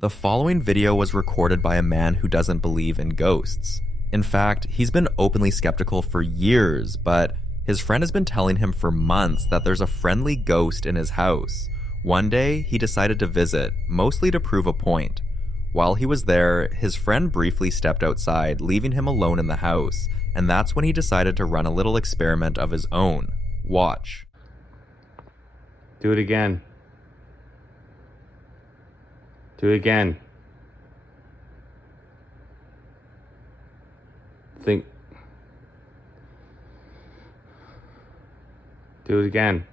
The following video was recorded by a man who doesn't believe in ghosts. In fact, he's been openly skeptical for years, but his friend has been telling him for months that there's a friendly ghost in his house. One day, he decided to visit, mostly to prove a point. While he was there, his friend briefly stepped outside, leaving him alone in the house, and that's when he decided to run a little experiment of his own. Watch. Do it again. Do it again. Think. Do it again.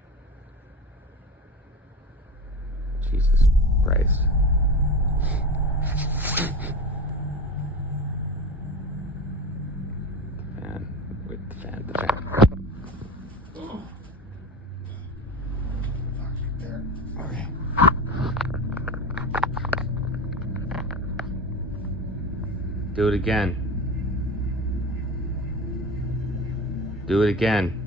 Jesus Christ. Fan. Wait, the fan. Okay. Do it again. Do it again.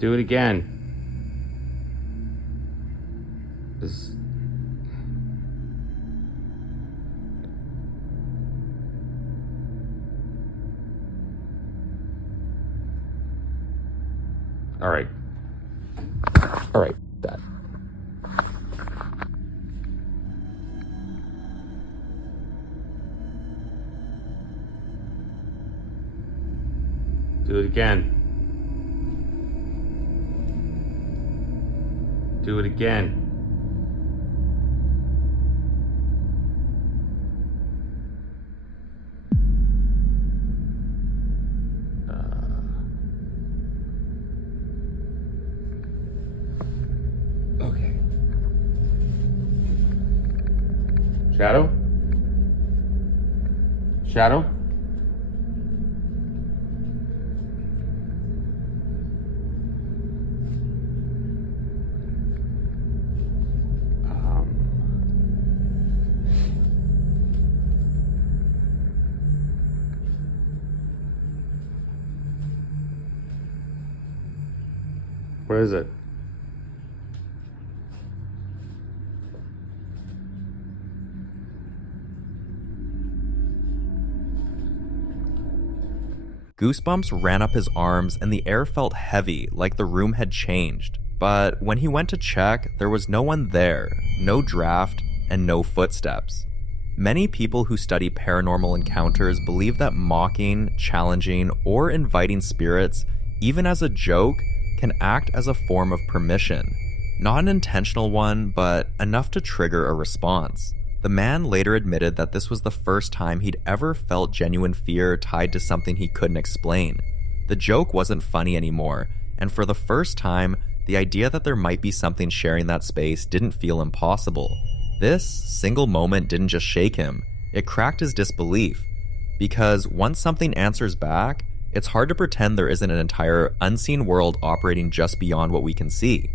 Do it again. This. All right. All right, that. Do it again. Do it again. Okay. Shadow? Shadow? Where is it? Goosebumps ran up his arms and the air felt heavy, like the room had changed. But when he went to check, there was no one there, no draft, and no footsteps. Many people who study paranormal encounters believe that mocking, challenging, or inviting spirits, even as a joke, can act as a form of permission. Not an intentional one, but enough to trigger a response. The man later admitted that this was the first time he'd ever felt genuine fear tied to something he couldn't explain. The joke wasn't funny anymore, and for the first time, the idea that there might be something sharing that space didn't feel impossible. This single moment didn't just shake him, it cracked his disbelief. Because once something answers back, it's hard to pretend there isn't an entire unseen world operating just beyond what we can see.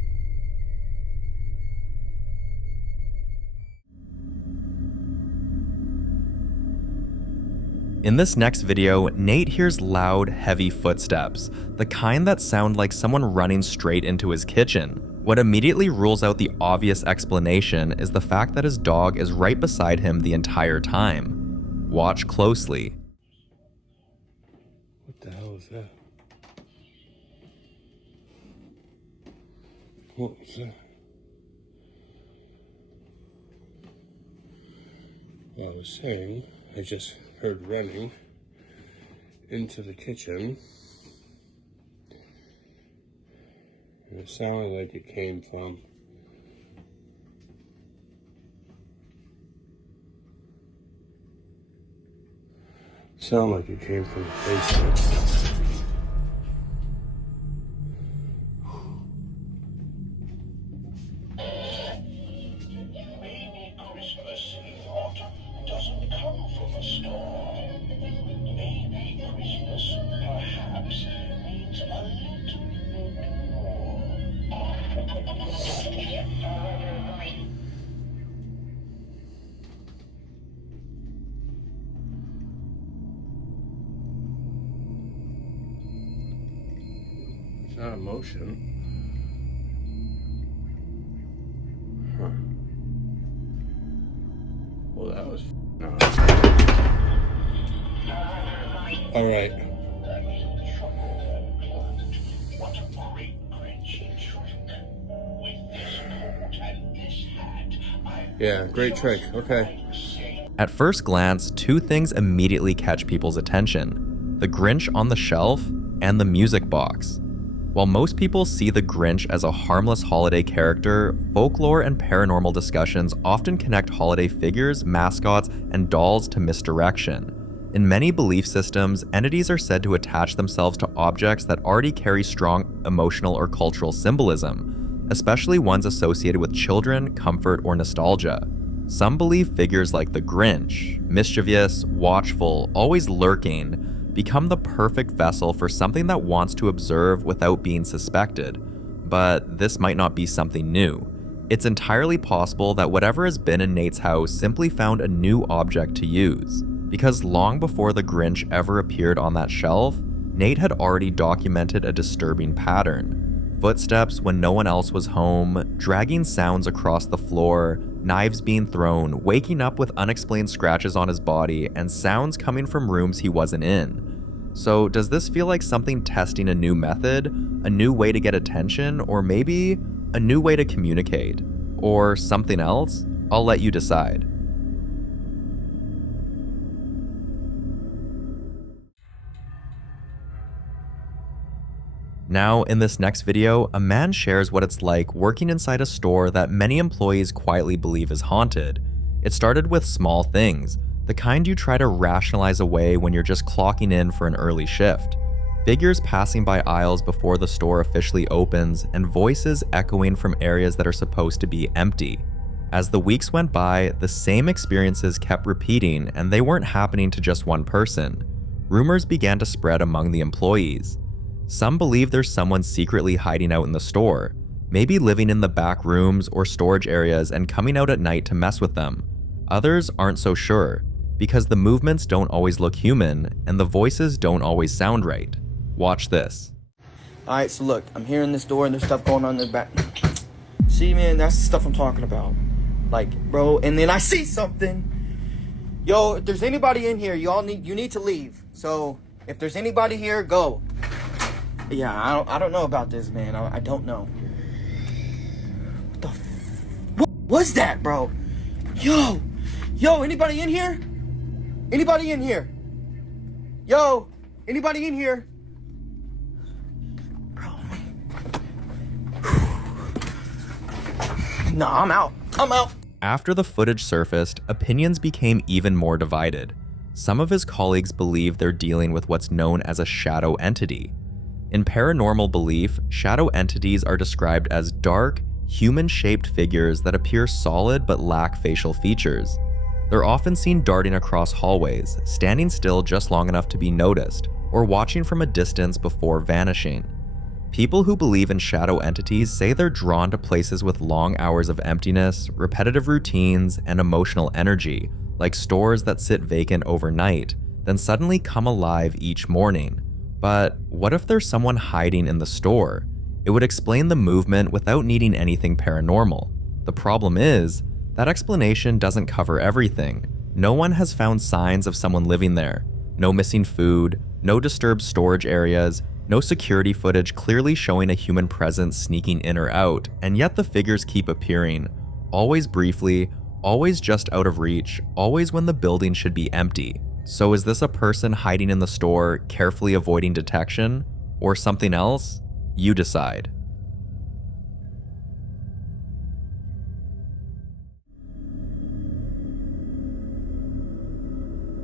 In this next video, Nate hears loud, heavy footsteps, the kind that sound like someone running straight into his kitchen. What immediately rules out the obvious explanation is the fact that his dog is right beside him the entire time. Watch closely. What the hell is that? What was that? Well, I was saying, I just heard running into the kitchen. And it sounded like it came from the basement. Maybe Christmas, he thought, doesn't come from a store. Maybe Christmas, perhaps, means a little bit more. It's not a motion. Huh. Well, that was all right. What a great Grinch trick. With this coat and this hat, Yeah, great trick. Okay. At first glance, two things immediately catch people's attention: the Grinch on the shelf and the music box. While most people see the Grinch as a harmless holiday character, folklore and paranormal discussions often connect holiday figures, mascots, and dolls to misdirection. In many belief systems, entities are said to attach themselves to objects that already carry strong emotional or cultural symbolism, especially ones associated with children, comfort, or nostalgia. Some believe figures like the Grinch, mischievous, watchful, always lurking, become the perfect vessel for something that wants to observe without being suspected. But this might not be something new. It's entirely possible that whatever has been in Nate's house simply found a new object to use. Because long before the Grinch ever appeared on that shelf, Nate had already documented a disturbing pattern. Footsteps when no one else was home, dragging sounds across the floor, knives being thrown, waking up with unexplained scratches on his body, and sounds coming from rooms he wasn't in. So does this feel like something testing a new method, a new way to get attention, or maybe a new way to communicate? Or something else? I'll let you decide. Now, in this next video, a man shares what it's like working inside a store that many employees quietly believe is haunted. It started with small things, the kind you try to rationalize away when you're just clocking in for an early shift. Figures passing by aisles before the store officially opens, and voices echoing from areas that are supposed to be empty. As the weeks went by, the same experiences kept repeating, and they weren't happening to just one person. Rumors began to spread among the employees. Some believe there's someone secretly hiding out in the store, maybe living in the back rooms or storage areas and coming out at night to mess with them. Others aren't so sure, because the movements don't always look human and the voices don't always sound right. Watch this. Alright, so look, I'm hearing this door and there's stuff going on in the back. See, man, that's the stuff I'm talking about. Like, bro, and then I see something. Yo, if there's anybody in here, you need to leave. So, if there's anybody here, go. Yeah, I don't know about this, man. I don't know. What the what was that, bro? Yo, anybody in here? Anybody in here? Yo, anybody in here? Bro. Nah, I'm out. After the footage surfaced, opinions became even more divided. Some of his colleagues believe they're dealing with what's known as a shadow entity. In paranormal belief, shadow entities are described as dark, human-shaped figures that appear solid but lack facial features. They're often seen darting across hallways, standing still just long enough to be noticed, or watching from a distance before vanishing. People who believe in shadow entities say they're drawn to places with long hours of emptiness, repetitive routines, and emotional energy, like stores that sit vacant overnight, then suddenly come alive each morning. But what if there's someone hiding in the store? It would explain the movement without needing anything paranormal. The problem is, that explanation doesn't cover everything. No one has found signs of someone living there. No missing food, no disturbed storage areas, no security footage clearly showing a human presence sneaking in or out, and yet the figures keep appearing, always briefly, always just out of reach, always when the building should be empty. So is this a person hiding in the store, carefully avoiding detection? Or something else? You decide.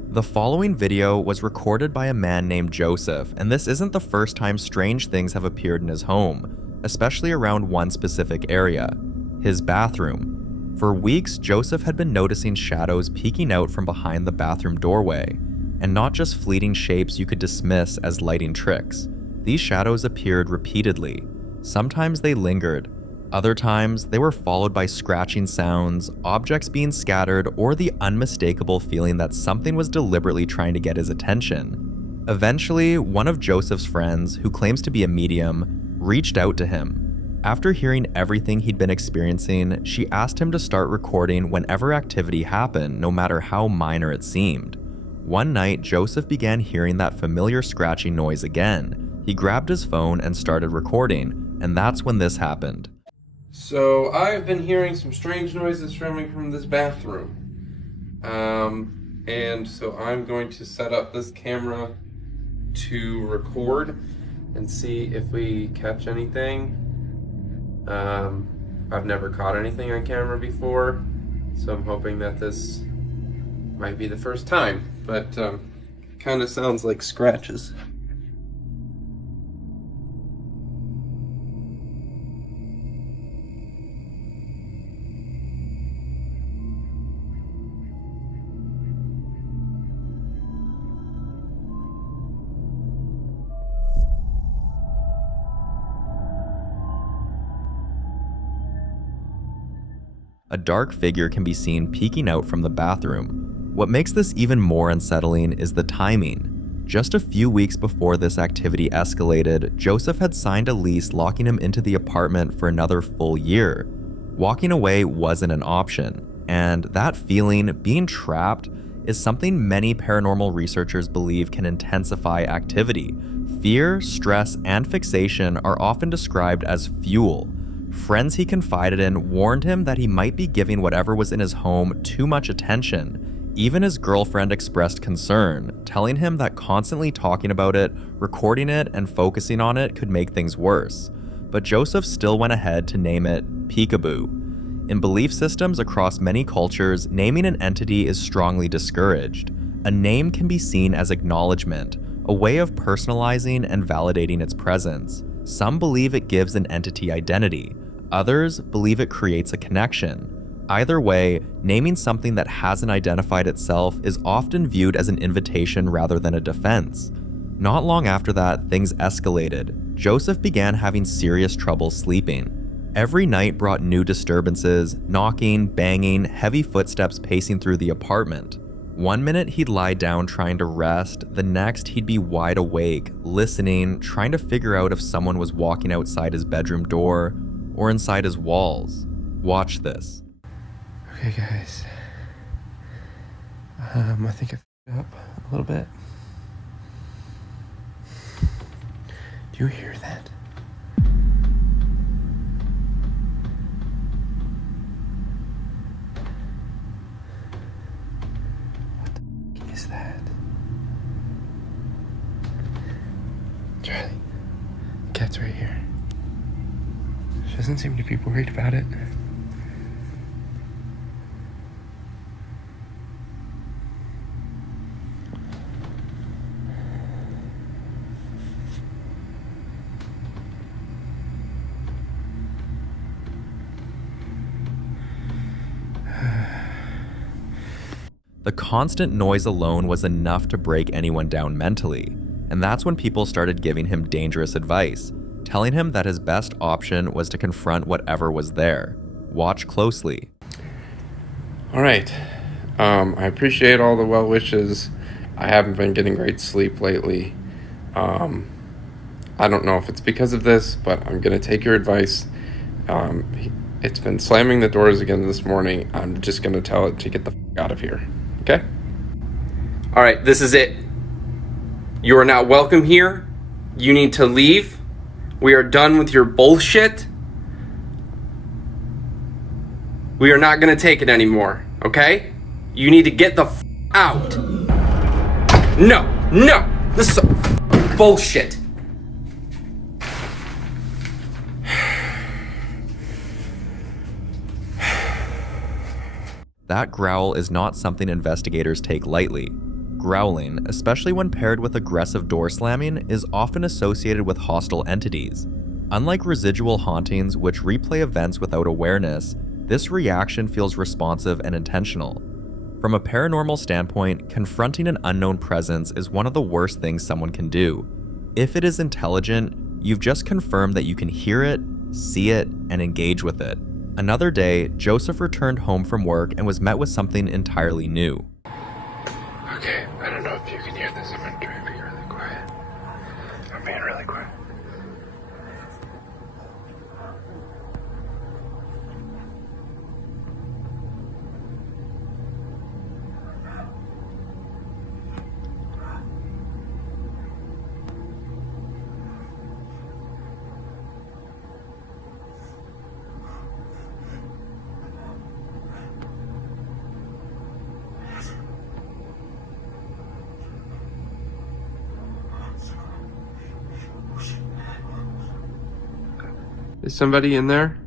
The following video was recorded by a man named Joseph, and this isn't the first time strange things have appeared in his home, especially around one specific area, his bathroom. For weeks, Joseph had been noticing shadows peeking out from behind the bathroom doorway, and not just fleeting shapes you could dismiss as lighting tricks. These shadows appeared repeatedly. Sometimes they lingered. Other times, they were followed by scratching sounds, objects being scattered, or the unmistakable feeling that something was deliberately trying to get his attention. Eventually, one of Joseph's friends, who claims to be a medium, reached out to him. After hearing everything he'd been experiencing, she asked him to start recording whenever activity happened, no matter how minor it seemed. One night, Joseph began hearing that familiar scratching noise again. He grabbed his phone and started recording, and that's when this happened. So I've been hearing some strange noises coming from this bathroom. And so I'm going to set up this camera to record and see if we catch anything. I've never caught anything on camera before, so I'm hoping that this might be the first time, but kind of sounds like scratches. A dark figure can be seen peeking out from the bathroom. What makes this even more unsettling is the timing. Just a few weeks before this activity escalated, Joseph had signed a lease locking him into the apartment for another full year. Walking away wasn't an option, and that feeling, being trapped, is something many paranormal researchers believe can intensify activity. Fear, stress, and fixation are often described as fuel. Friends he confided in warned him that he might be giving whatever was in his home too much attention. Even his girlfriend expressed concern, telling him that constantly talking about it, recording it, and focusing on it could make things worse. But Joseph still went ahead to name it Peekaboo. In belief systems across many cultures, naming an entity is strongly discouraged. A name can be seen as acknowledgement, a way of personalizing and validating its presence. Some believe it gives an entity identity. Others believe it creates a connection. Either way, naming something that hasn't identified itself is often viewed as an invitation rather than a defense. Not long after that, things escalated. Joseph began having serious trouble sleeping. Every night brought new disturbances, knocking, banging, heavy footsteps pacing through the apartment. One minute he'd lie down trying to rest, the next he'd be wide awake, listening, trying to figure out if someone was walking outside his bedroom door or inside his walls. Watch this. Okay guys, I think I f***ed up a little bit. Do you hear that? What the f*** is that? Charlie, the cat's right here. She doesn't seem to be worried about it. The constant noise alone was enough to break anyone down mentally, and that's when people started giving him dangerous advice, telling him that his best option was to confront whatever was there. Watch closely. All right. I appreciate all the well wishes. I haven't been getting great sleep lately. I don't know if it's because of this, but I'm going to take your advice. It's been slamming the doors again this morning. I'm just going to tell it to get the f*** out of here. Okay? All right, this is it. You are not welcome here. You need to leave. We are done with your bullshit. We are not going to take it anymore, okay? You need to get the f*** out. No, this is bullshit. That growl is not something investigators take lightly. Growling, especially when paired with aggressive door slamming, is often associated with hostile entities. Unlike residual hauntings, which replay events without awareness, this reaction feels responsive and intentional. From a paranormal standpoint, confronting an unknown presence is one of the worst things someone can do. If it is intelligent, you've just confirmed that you can hear it, see it, and engage with it. Another day, Joseph returned home from work and was met with something entirely new. Okay, I don't know if you can hear this. I'm gonna try to be really quiet. I'm being really quiet. Is somebody in there?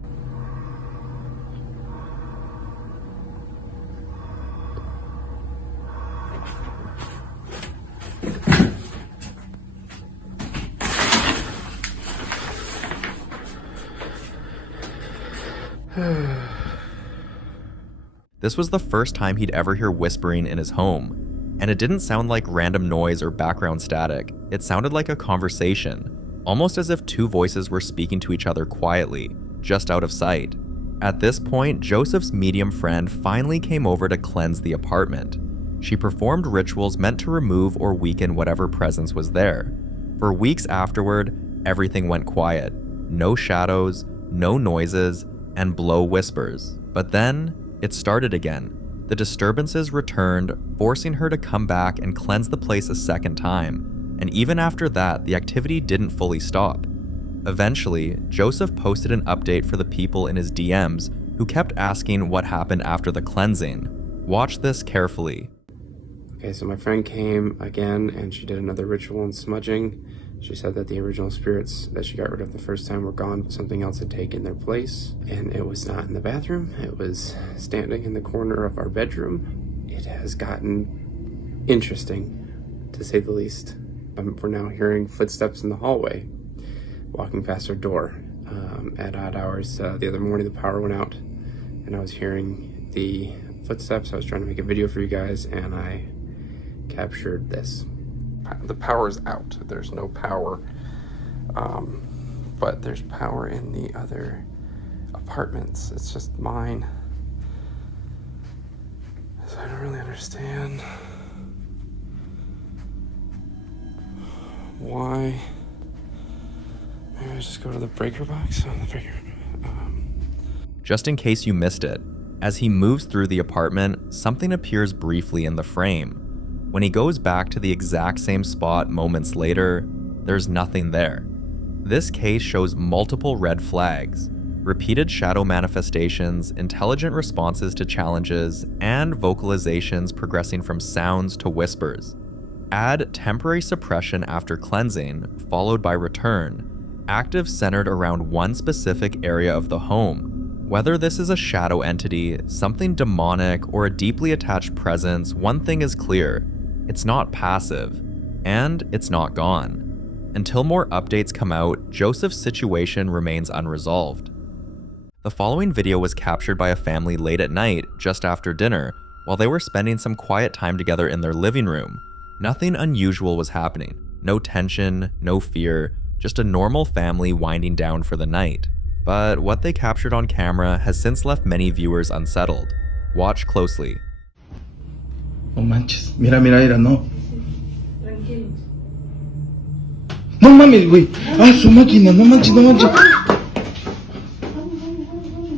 This was the first time he'd ever hear whispering in his home, and it didn't sound like random noise or background static. It sounded like a conversation, almost as if two voices were speaking to each other quietly, just out of sight. At this point, Joseph's medium friend finally came over to cleanse the apartment. She performed rituals meant to remove or weaken whatever presence was there. For weeks afterward, everything went quiet. No shadows, no noises, and low whispers. But then, it started again. The disturbances returned, forcing her to come back and cleanse the place a second time. And even after that, the activity didn't fully stop. Eventually, Joseph posted an update for the people in his DMs who kept asking what happened after the cleansing. Watch this carefully. Okay, so my friend came again and she did another ritual and smudging. She said that the original spirits that she got rid of the first time were gone, but something else had taken their place. And it was not in the bathroom. It was standing in the corner of our bedroom. It has gotten interesting, to say the least. We're now hearing footsteps in the hallway, walking past our door. At odd hours the other morning, the power went out, and I was hearing the footsteps. I was trying to make a video for you guys, and I captured this. The power is out. There's no power, but there's power in the other apartments. It's just mine. So I don't really understand why. Maybe I just go to the breaker box. Oh, the breaker. Just in case you missed it, as he moves through the apartment, something appears briefly in the frame. When he goes back to the exact same spot moments later, there's nothing there. This case shows multiple red flags, repeated shadow manifestations, intelligent responses to challenges, and vocalizations progressing from sounds to whispers. Add temporary suppression after cleansing, followed by return, active centered around one specific area of the home. Whether this is a shadow entity, something demonic, or a deeply attached presence, one thing is clear. It's not passive, and it's not gone. Until more updates come out, Joseph's situation remains unresolved. The following video was captured by a family late at night, just after dinner, while they were spending some quiet time together in their living room. Nothing unusual was happening. No tension, no fear, just a normal family winding down for the night. But what they captured on camera has since left many viewers unsettled. Watch closely. No manches. Mira, mira, no. Tranquilo. No mames, güey. Ah, su máquina, no manches, no manches.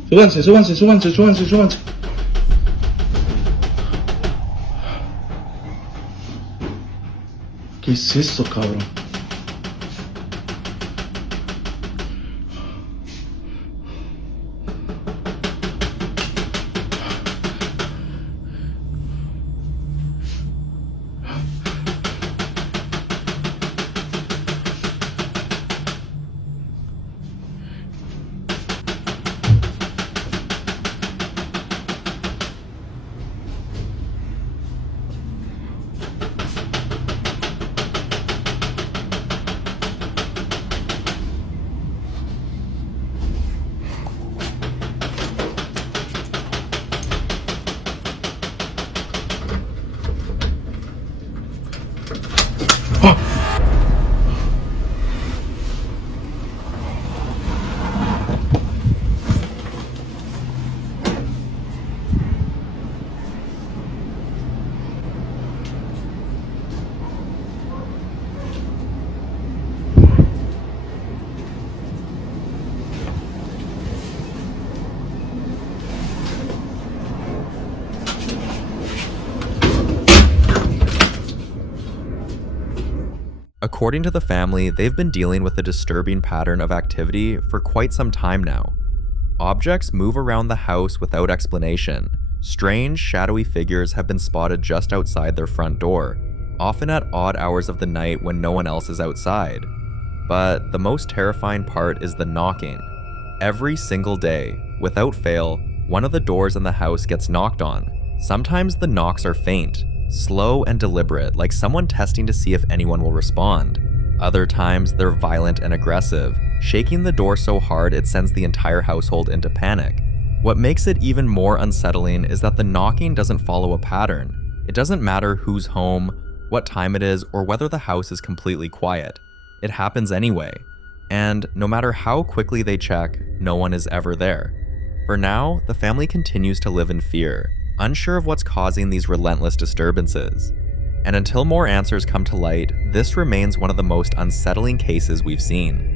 Súbanse, súbanse, súbanse, súbanse, súbanse. ¿Qué es eso, cabrón? According to the family, they've been dealing with a disturbing pattern of activity for quite some time now. Objects move around the house without explanation. Strange, shadowy figures have been spotted just outside their front door, often at odd hours of the night when no one else is outside. But the most terrifying part is the knocking. Every single day, without fail, one of the doors in the house gets knocked on. Sometimes the knocks are faint, slow and deliberate, like someone testing to see if anyone will respond. Other times, they're violent and aggressive, shaking the door so hard it sends the entire household into panic. What makes it even more unsettling is that the knocking doesn't follow a pattern. It doesn't matter who's home, what time it is, or whether the house is completely quiet. It happens anyway. And no matter how quickly they check, no one is ever there. For now, the family continues to live in fear, unsure of what's causing these relentless disturbances. And until more answers come to light, this remains one of the most unsettling cases we've seen.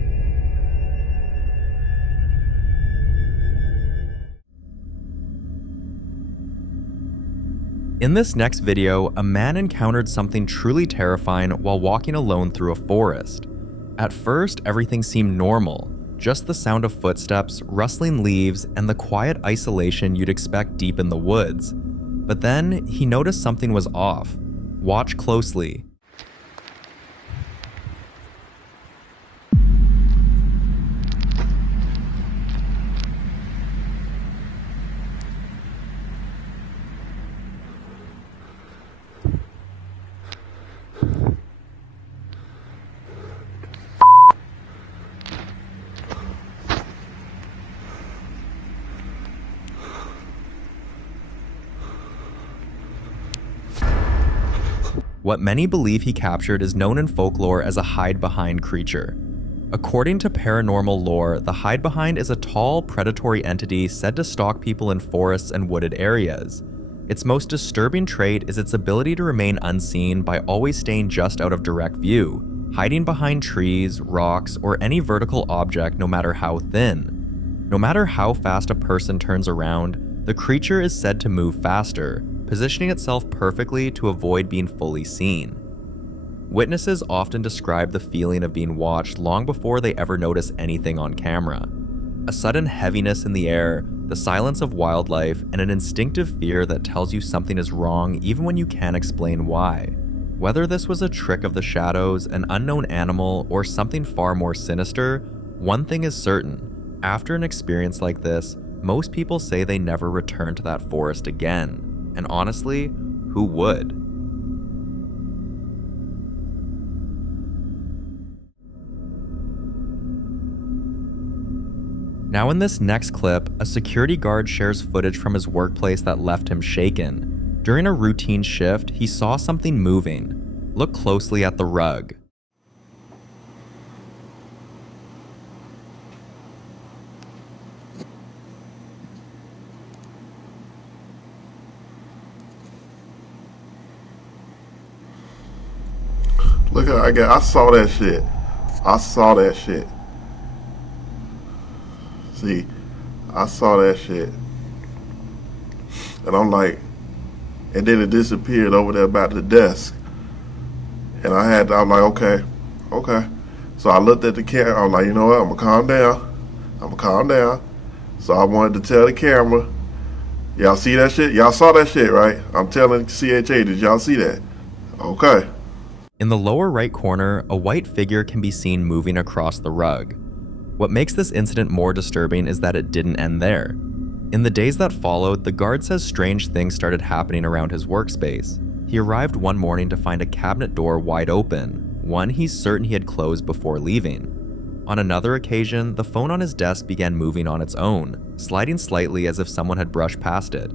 In this next video, a man encountered something truly terrifying while walking alone through a forest. At first, everything seemed normal, just the sound of footsteps, rustling leaves, and the quiet isolation you'd expect deep in the woods. But then, he noticed something was off. Watch closely. What many believe he captured is known in folklore as a hide-behind creature. According to paranormal lore, the hide-behind is a tall, predatory entity said to stalk people in forests and wooded areas. Its most disturbing trait is its ability to remain unseen by always staying just out of direct view, hiding behind trees, rocks, or any vertical object no matter how thin. No matter how fast a person turns around, the creature is said to move faster, positioning itself perfectly to avoid being fully seen. Witnesses often describe the feeling of being watched long before they ever notice anything on camera. A sudden heaviness in the air, the silence of wildlife, and an instinctive fear that tells you something is wrong even when you can't explain why. Whether this was a trick of the shadows, an unknown animal, or something far more sinister, one thing is certain. After an experience like this, most people say they never return to that forest again. And honestly, who would? Now in this next clip, a security guard shares footage from his workplace that left him shaken. During a routine shift, he saw something moving. Look closely at the rug. Look at I saw that shit. I saw that shit. See, I saw that shit. And I'm like, and then it disappeared over there by the desk. And I'm like, okay. So I looked at the camera. I'm like, you know what? I'm gonna calm down. So I wanted to tell the camera, y'all see that shit? Y'all saw that shit, right? I'm telling CHA, did y'all see that? Okay. In the lower right corner, a white figure can be seen moving across the rug. What makes this incident more disturbing is that it didn't end there. In the days that followed, the guard says strange things started happening around his workspace. He arrived one morning to find a cabinet door wide open, one he's certain he had closed before leaving. On another occasion, the phone on his desk began moving on its own, sliding slightly as if someone had brushed past it.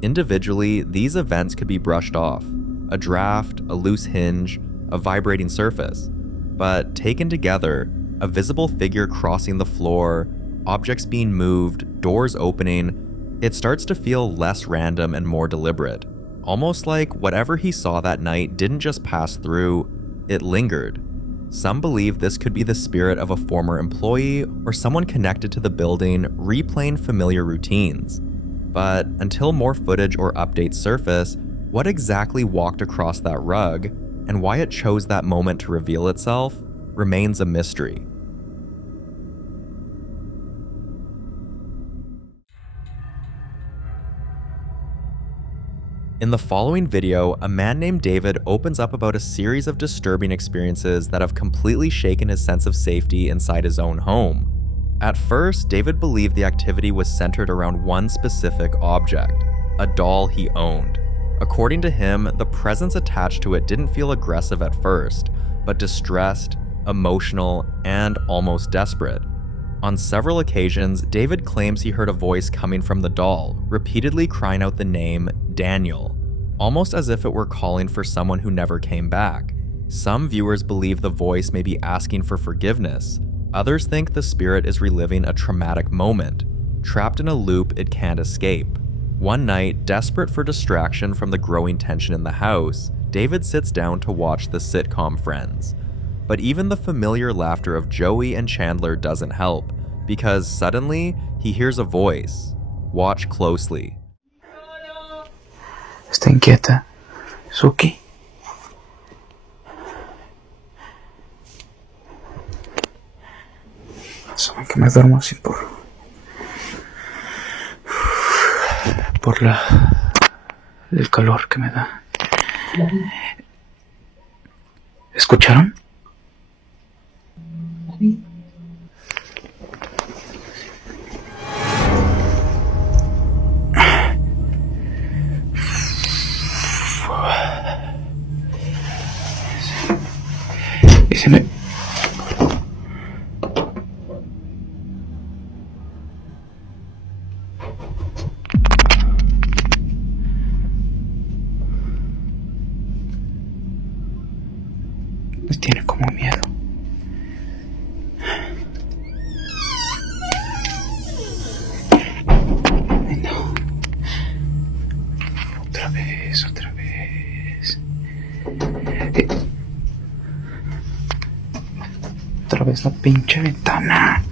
Individually, these events could be brushed off. A draft, a loose hinge, a vibrating surface. But taken together, a visible figure crossing the floor, objects being moved, doors opening, it starts to feel less random and more deliberate. Almost like whatever he saw that night didn't just pass through, it lingered. Some believe this could be the spirit of a former employee or someone connected to the building replaying familiar routines. But until more footage or updates surface, what exactly walked across that rug and why it chose that moment to reveal itself remains a mystery. In the following video, a man named David opens up about a series of disturbing experiences that have completely shaken his sense of safety inside his own home. At first, David believed the activity was centered around one specific object, a doll he owned. According to him, the presence attached to it didn't feel aggressive at first, but distressed, emotional, and almost desperate. On several occasions, David claims he heard a voice coming from the doll, repeatedly crying out the name Daniel, almost as if it were calling for someone who never came back. Some viewers believe the voice may be asking for forgiveness. Others think the spirit is reliving a traumatic moment, trapped in a loop it can't escape. One night, desperate for distraction from the growing tension in the house, David sits down to watch the sitcom Friends. But even the familiar laughter of Joey and Chandler doesn't help, because suddenly, he hears a voice. Watch closely. Está inquieta. Suki. Saben que me duermo así por el calor que me da. ¿Escucharon? Y se me... tiene como miedo. Ay, no. Otra vez. Otra vez la pinche ventana.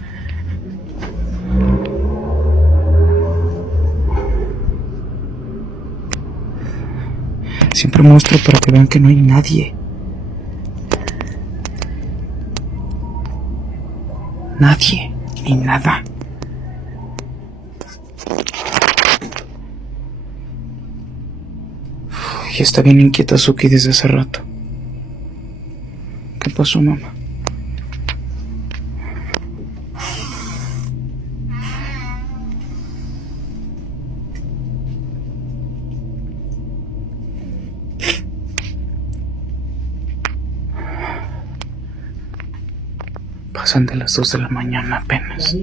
Siempre muestro para que vean que no hay nadie. Nadie, ni nada. Y está bien inquieta Suki desde hace rato. ¿Qué pasó, mamá? Pasan de las 2 de la mañana apenas.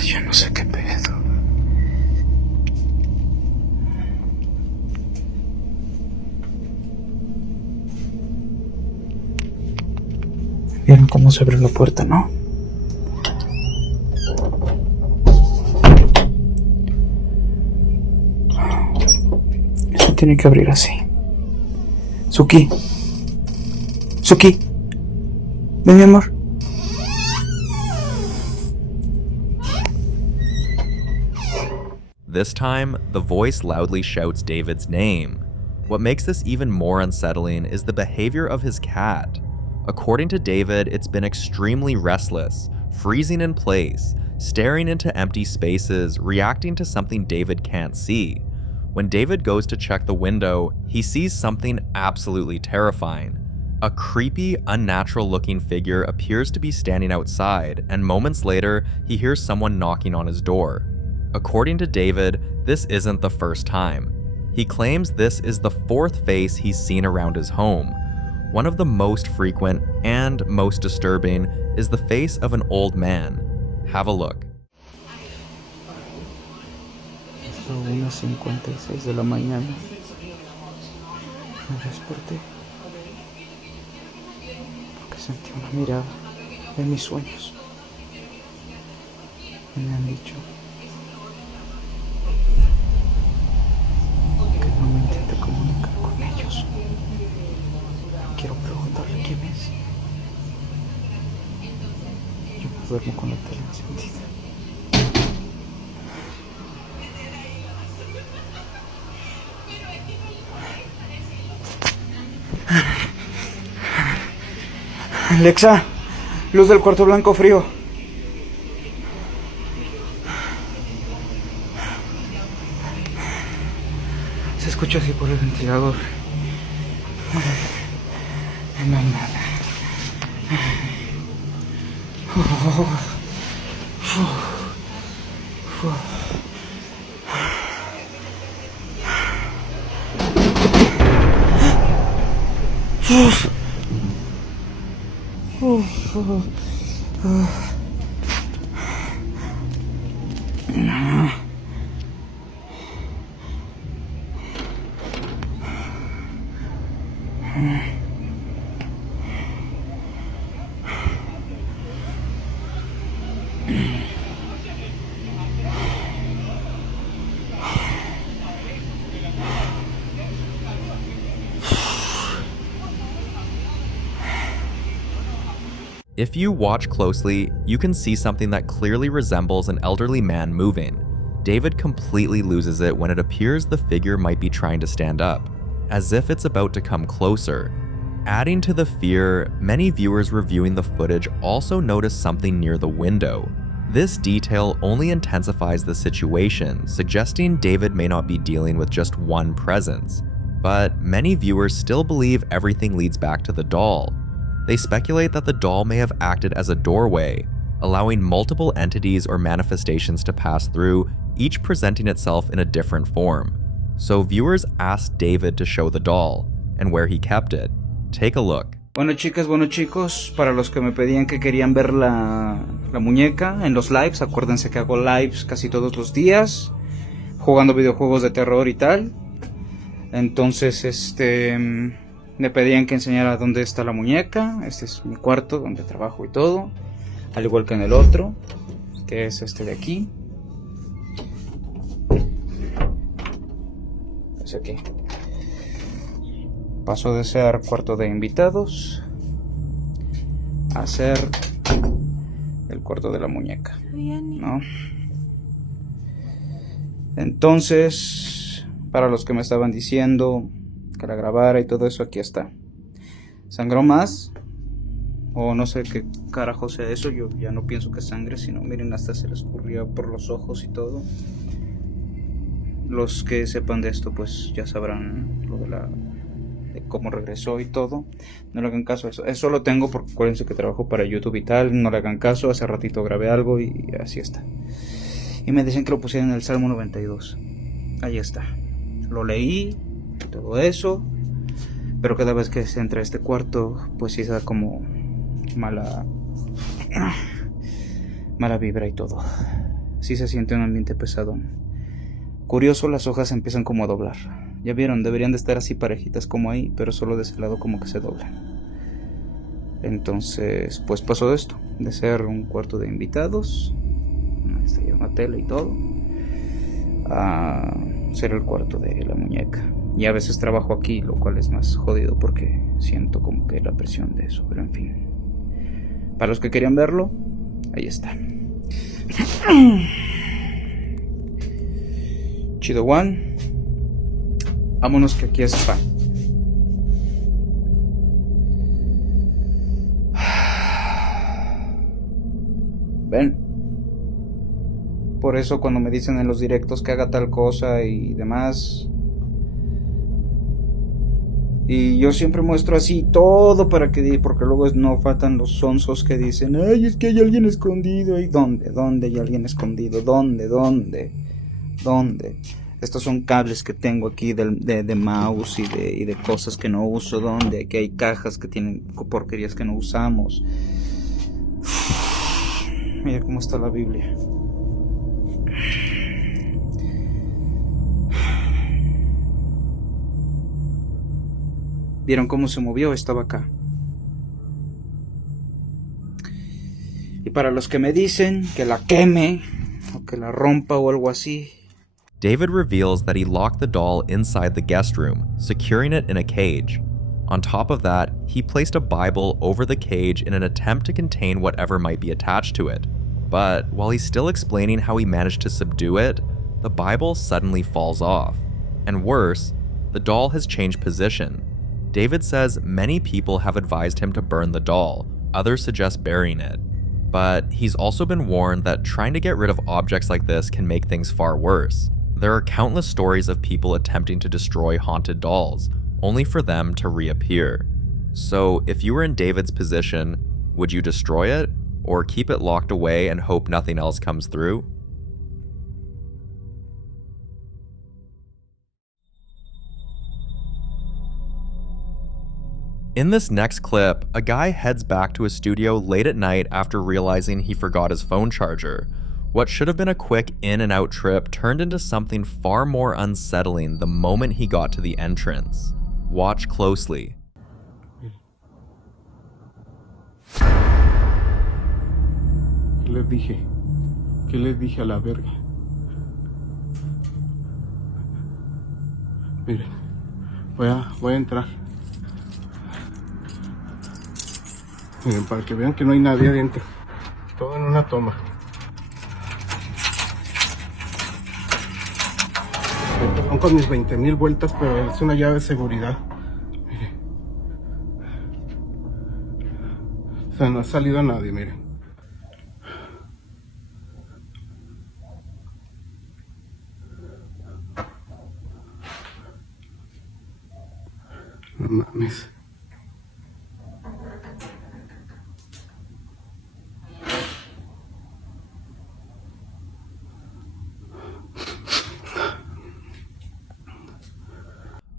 Yo no sé qué pedo. ¿Vieron cómo se abre la puerta, no? Tiene que abrir así. Suki. Ven, mi amor. This time, the voice loudly shouts David's name. What makes this even more unsettling is the behavior of his cat. According to David, it's been extremely restless, freezing in place, staring into empty spaces, reacting to something David can't see. When David goes to check the window, he sees something absolutely terrifying. A creepy, unnatural-looking figure appears to be standing outside, and moments later, he hears someone knocking on his door. According to David, this isn't the first time. He claims this is the 4th face he's seen around his home. One of the most frequent and most disturbing is the face of an old man. Have a look. 1:56 de la mañana. Me desperté porque sentí una mirada en mis sueños. Y me han dicho que no me intente comunicar con ellos. Quiero preguntarle quién es. Yo me duermo con la tele encendida. Alexa, luz del cuarto blanco frío. escucho así por el ventilador. No hay nada. If you watch closely, you can see something that clearly resembles an elderly man moving. David completely loses it when it appears the figure might be trying to stand up, as if it's about to come closer. Adding to the fear, many viewers reviewing the footage also notice something near the window. This detail only intensifies the situation, suggesting David may not be dealing with just one presence. But many viewers still believe everything leads back to the doll. They speculate that the doll may have acted as a doorway, allowing multiple entities or manifestations to pass through, each presenting itself in a different form. So viewers asked David to show the doll, and where he kept it. Take a look. Bueno chicas, bueno chicos, para los que me pedían que querían ver la muñeca en los lives, acuérdense que hago lives casi todos los días, jugando videojuegos de terror y tal. Entonces, me pedían que enseñara dónde está la muñeca. Este es mi cuarto donde trabajo y todo, al igual que en el otro, que es este de aquí. Es aquí. Pasó de ser cuarto de invitados a ser el cuarto de la muñeca, ¿no? Entonces, para los que me estaban diciendo que la grabara y todo eso, aquí está. ¿Sangró más? O no sé qué carajo sea eso. Yo ya no pienso que sangre, sino miren, hasta se le escurría por los ojos y todo. Los que sepan de esto pues ya sabrán lo de cómo regresó y todo. No le hagan caso a eso. Eso lo tengo porque acuérdense que trabajo para YouTube y tal. No le hagan caso. Hace ratito grabé algo y así está. Y me dicen que lo pusieron en el Salmo 92. Ahí está. Lo leí, todo eso, pero cada vez que se entra a este cuarto pues sí se da como mala vibra y todo. Sí se siente un ambiente pesado. Curioso, las hojas empiezan como a doblar. Ya vieron, deberían de estar así parejitas como ahí, pero solo de ese lado como que se doblan. Entonces pues pasó esto, de ser un cuarto de invitados, está ya una tele y todo, a ser el cuarto de la muñeca. Y a veces trabajo aquí, lo cual es más jodido porque siento como que la presión de eso, pero en fin. Para los que querían verlo, ahí está. Chido One. Vámonos que aquí es fan. Ven. Por eso cuando me dicen en los directos que haga tal cosa y demás, y yo siempre muestro así todo para que, porque luego no faltan los sonsos que dicen, ay, es que hay alguien escondido. ¿Y dónde hay alguien escondido? ¿Dónde? Estos son cables que tengo aquí de mouse y de cosas que no uso. ¿Dónde? Aquí hay cajas que tienen porquerías que no usamos. Mira cómo está la Biblia. ¿Vieron cómo se movió? Estaba acá. Y para los que me dicen que la queme o que la rompa o algo así, David reveals that he locked the doll inside the guest room, securing it in a cage. On top of that, he placed a Bible over the cage in an attempt to contain whatever might be attached to it. But while he's still explaining how he managed to subdue it, the Bible suddenly falls off. And worse, the doll has changed position. David says many people have advised him to burn the doll, others suggest burying it. But he's also been warned that trying to get rid of objects like this can make things far worse. There are countless stories of people attempting to destroy haunted dolls, only for them to reappear. So if you were in David's position, would you destroy it, or keep it locked away and hope nothing else comes through? In this next clip, a guy heads back to his studio late at night after realizing he forgot his phone charger. What should have been a quick in and out trip turned into something far more unsettling the moment he got to the entrance. Watch closely. ¿Qué les dije? ¿Qué les dije a la verga? Miren, voy a entrar. Miren, para que vean que no hay nadie adentro. Todo en una toma. Perdón con mis 20,000 vueltas, pero es una llave de seguridad. Miren. O sea, no ha salido nadie, miren. No mames.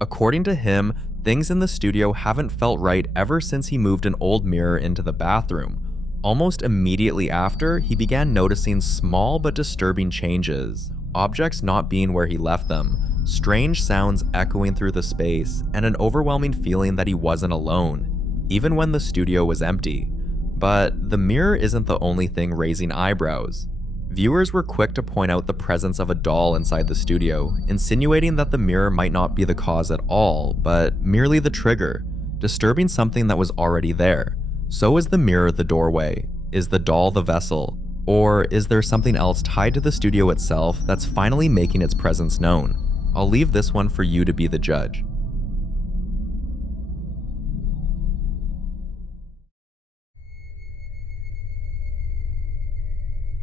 According to him, things in the studio haven't felt right ever since he moved an old mirror into the bathroom. Almost immediately after, he began noticing small but disturbing changes, objects not being where he left them, strange sounds echoing through the space, and an overwhelming feeling that he wasn't alone, even when the studio was empty. But the mirror isn't the only thing raising eyebrows. Viewers were quick to point out the presence of a doll inside the studio, insinuating that the mirror might not be the cause at all, but merely the trigger, disturbing something that was already there. So is the mirror the doorway? Is the doll the vessel? Or is there something else tied to the studio itself that's finally making its presence known? I'll leave this one for you to be the judge.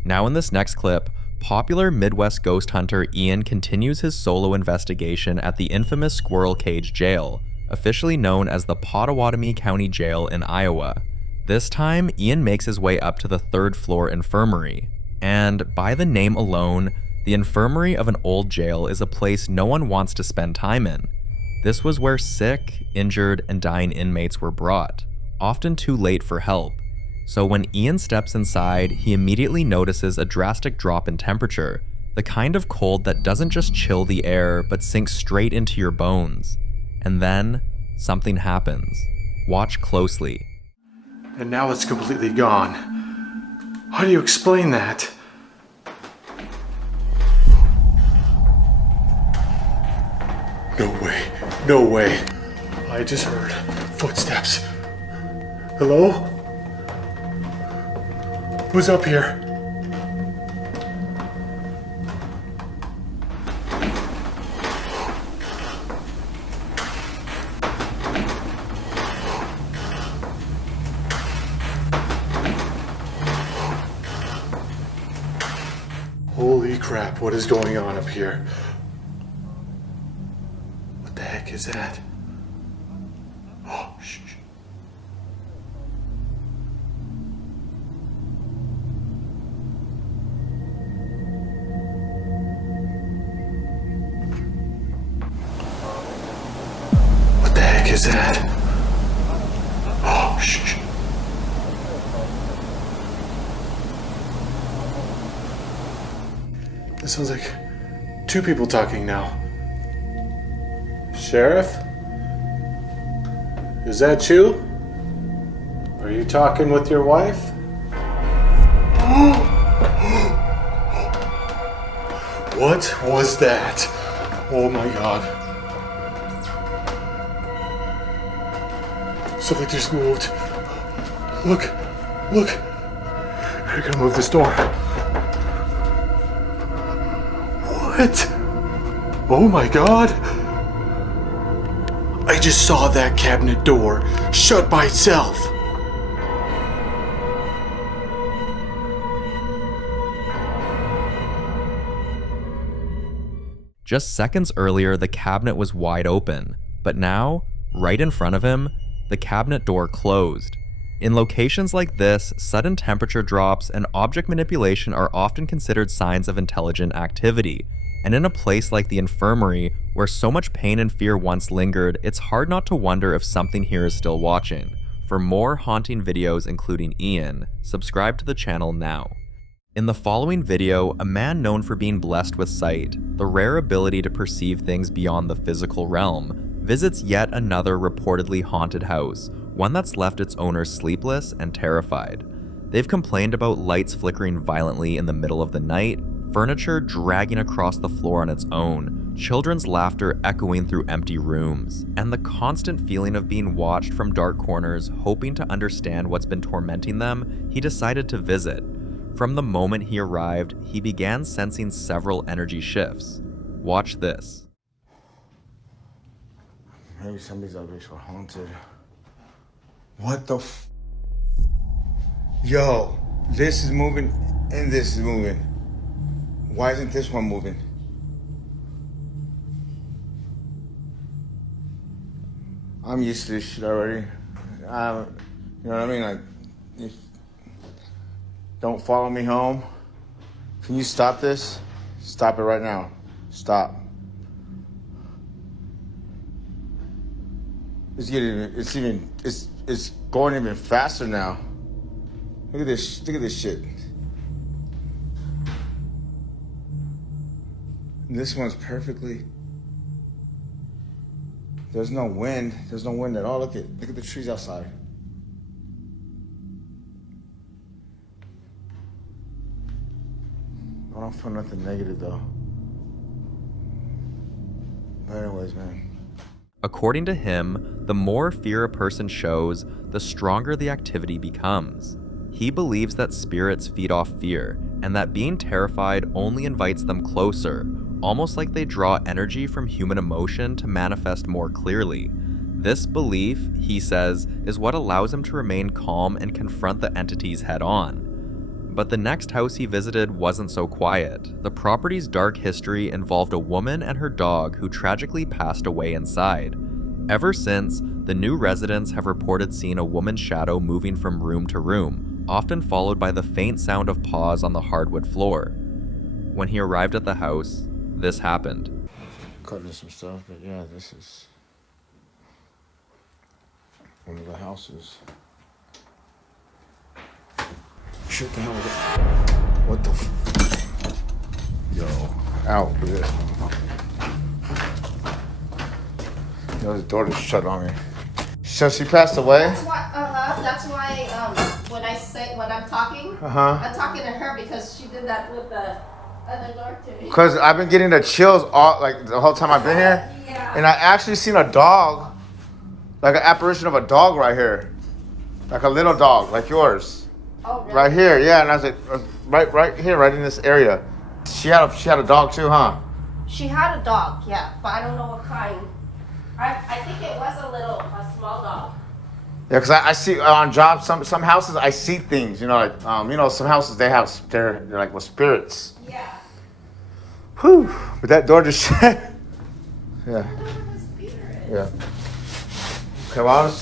Now in this next clip, popular Midwest ghost hunter Ian continues his solo investigation at the infamous Squirrel Cage Jail, officially known as the Pottawatomie County Jail in Iowa. This time, Ian makes his way up to the 3rd floor infirmary. And by the name alone, the infirmary of an old jail is a place no one wants to spend time in. This was where sick, injured, and dying inmates were brought, often too late for help. So when Ian steps inside, he immediately notices a drastic drop in temperature, the kind of cold that doesn't just chill the air, but sinks straight into your bones. And then, something happens. Watch closely. And now it's completely gone. How do you explain that? No way. No way. I just heard footsteps. Hello? Who's up here? Holy crap, what is going on up here? What the heck is that? Oh, shh. What the heck is that? Oh, shh. This sounds like 2 people talking now. Sheriff? Is that you? Are you talking with your wife? What was that? Oh my god. Something just moved. Look. I gotta move this door. What? Oh my god. I just saw that cabinet door shut by itself. Just seconds earlier, the cabinet was wide open, but now, right in front of him, the cabinet door closed. In locations like this, sudden temperature drops and object manipulation are often considered signs of intelligent activity. And in a place like the infirmary, where so much pain and fear once lingered, it's hard not to wonder if something here is still watching. For more haunting videos including Ian, subscribe to the channel now. In the following video, a man known for being blessed with sight, the rare ability to perceive things beyond the physical realm, visits yet another reportedly haunted house, one that's left its owners sleepless and terrified. They've complained about lights flickering violently in the middle of the night, furniture dragging across the floor on its own, children's laughter echoing through empty rooms, and the constant feeling of being watched from dark corners. Hoping to understand what's been tormenting them, he decided to visit. From the moment he arrived, he began sensing several energy shifts. Watch this. Maybe some of these objects were haunted. What the Yo, this is moving and this is moving. Why isn't this one moving? I'm used to this shit already. You know what I mean? Like, if don't follow me home. Can you stop this? Stop it right now. Stop. It's going even faster now. Look at this shit. This one's perfectly. There's no wind. There's no wind at all. Look at the trees outside. I don't feel nothing negative though. But anyways, man. According to him, the more fear a person shows, the stronger the activity becomes. He believes that spirits feed off fear, and that being terrified only invites them closer, almost like they draw energy from human emotion to manifest more clearly. This belief, he says, is what allows him to remain calm and confront the entities head on. But the next house he visited wasn't so quiet. The property's dark history involved a woman and her dog who tragically passed away inside. Ever since, the new residents have reported seeing a woman's shadow moving from room to room, often followed by the faint sound of paws on the hardwood floor. When he arrived at the house, this happened. Cutting some stuff, but yeah, this is one of the houses. Shit, the hell is it? What the Yo. Out with it. Yo, the door just shut on me. So she passed away? That's why when I'm talking, I'm talking to her because she did that with the other door to me. Because I've been getting the chills all, like, the whole time I've been here. Yeah. And I actually seen a dog, like an apparition of a dog right here. Like a little dog, like yours. Oh, really? Right here, yeah. And I was like, right here, right in this area. She had a dog too, huh? She had a dog, yeah, but I don't know what kind. I think it was a small dog. Yeah, because I see on jobs, some houses I see things, you know, like some houses they're like with spirits. Yeah. Whew. But that door just yeah. Yeah. Okay, well,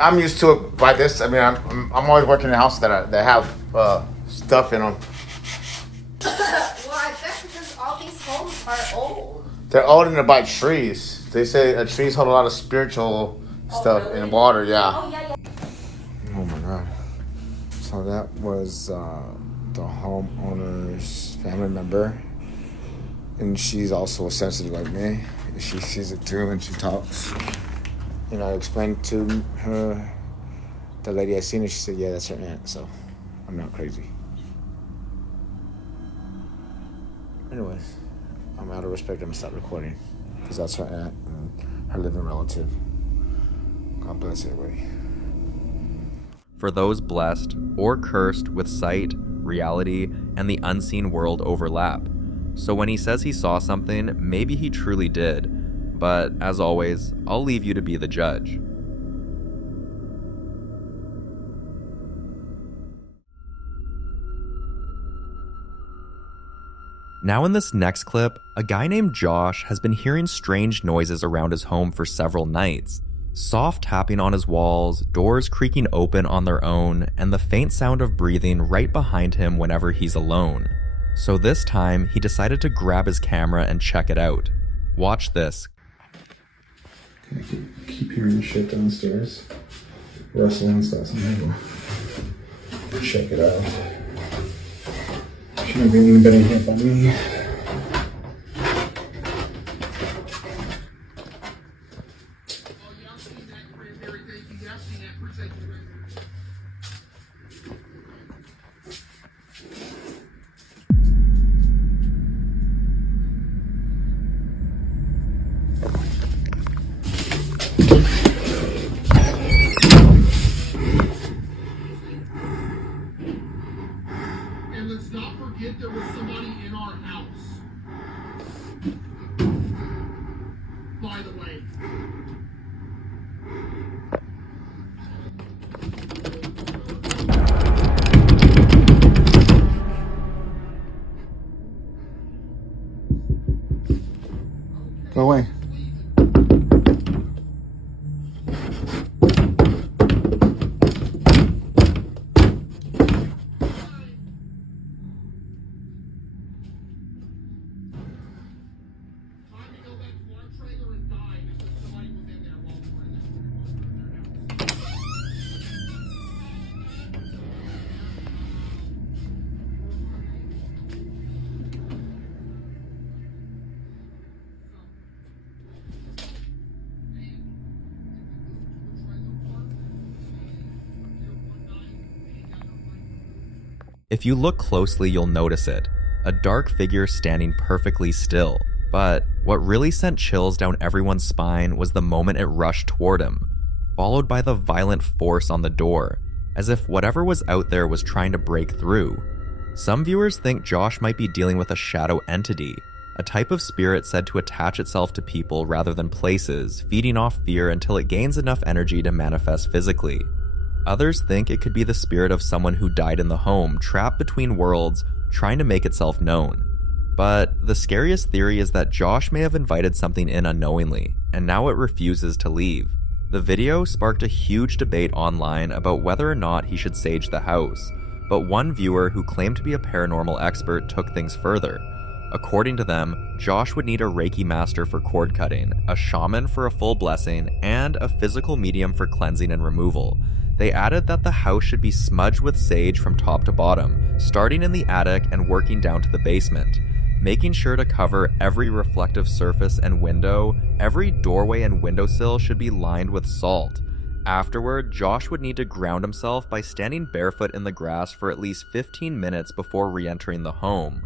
I'm used to it by this. I mean, I'm always working in houses that have stuff in them. Well, I bet because all these homes are old. They're old and they're by trees. They say trees hold a lot of spiritual stuff really? in water. Yeah. Oh yeah. Oh my God. So that was the homeowner's family member, and she's also sensitive like me. She sees it too, and she talks. You know, I explained to her, the lady I seen her, she said, yeah, that's her aunt, so I'm not crazy. Anyways, I'm out of respect, I'm gonna stop recording, because that's her aunt and her living relative. God bless everybody. For those blessed or cursed with sight, reality, and the unseen world overlap. So when he says he saw something, maybe he truly did. But as always, I'll leave you to be the judge. Now in this next clip, a guy named Josh has been hearing strange noises around his home for several nights. Soft tapping on his walls, doors creaking open on their own, and the faint sound of breathing right behind him whenever he's alone. So this time, he decided to grab his camera and check it out. Watch this. I keep hearing shit downstairs. Rustling stuff. Check it out. Shouldn't be anybody here by me. And let's not forget there was somebody in our house. By the way. Go away. If you look closely, you'll notice it. A dark figure standing perfectly still. But what really sent chills down everyone's spine was the moment it rushed toward him, followed by the violent force on the door, as if whatever was out there was trying to break through. Some viewers think Josh might be dealing with a shadow entity, a type of spirit said to attach itself to people rather than places, feeding off fear until it gains enough energy to manifest physically. Others think it could be the spirit of someone who died in the home, trapped between worlds, trying to make itself known. But the scariest theory is that Josh may have invited something in unknowingly, and now it refuses to leave. The video sparked a huge debate online about whether or not he should sage the house, but one viewer who claimed to be a paranormal expert took things further. According to them, Josh would need a Reiki master for cord cutting, a shaman for a full blessing, and a physical medium for cleansing and removal. They added that the house should be smudged with sage from top to bottom, starting in the attic and working down to the basement, making sure to cover every reflective surface and window. Every doorway and windowsill should be lined with salt. Afterward, Josh would need to ground himself by standing barefoot in the grass for at least 15 minutes before re-entering the home.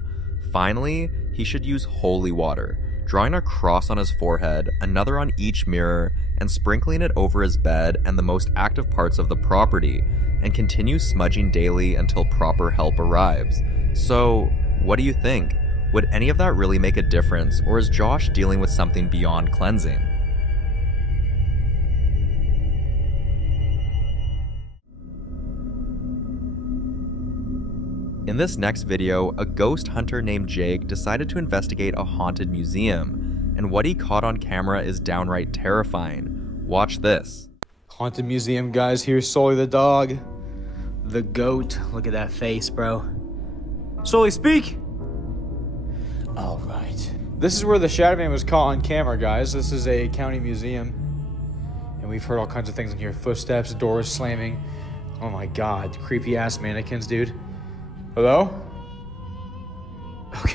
Finally, he should use holy water, drawing a cross on his forehead, another on each mirror, and sprinkling it over his bed and the most active parts of the property, and continue smudging daily until proper help arrives. So, what do you think? Would any of that really make a difference, or is Josh dealing with something beyond cleansing? In this next video, a ghost hunter named Jake decided to investigate a haunted museum, and what he caught on camera is downright terrifying. Watch this. Haunted museum, guys. Here's Sully the dog. The goat. Look at that face, bro. Sully, speak! All right. This is where the Shadow Man was caught on camera, guys. This is a county museum. And we've heard all kinds of things in here. Footsteps, doors slamming. Oh my god. Creepy-ass mannequins, dude. Hello? Okay.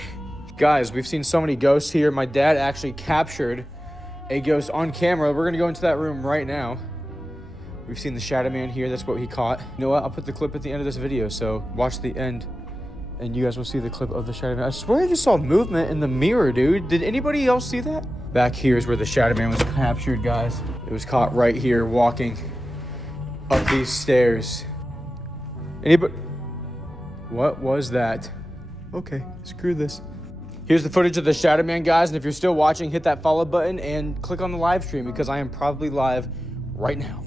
Guys, we've seen so many ghosts here. My dad actually captured a ghost on camera. We're gonna go into that room right now. We've seen the Shadow Man here. That's what he caught. You know what? I'll put the clip at the end of this video, so watch the end, and you guys will see the clip of the Shadow Man. I swear I just saw movement in the mirror, dude. Did anybody else see that? Back here is where the Shadow Man was captured, guys. It was caught right here, walking up these stairs. Anybody? What was that? Okay, screw this. Here's the footage of the Shadow Man, guys, and if you're still watching, hit that follow button and click on the live stream because I am probably live right now.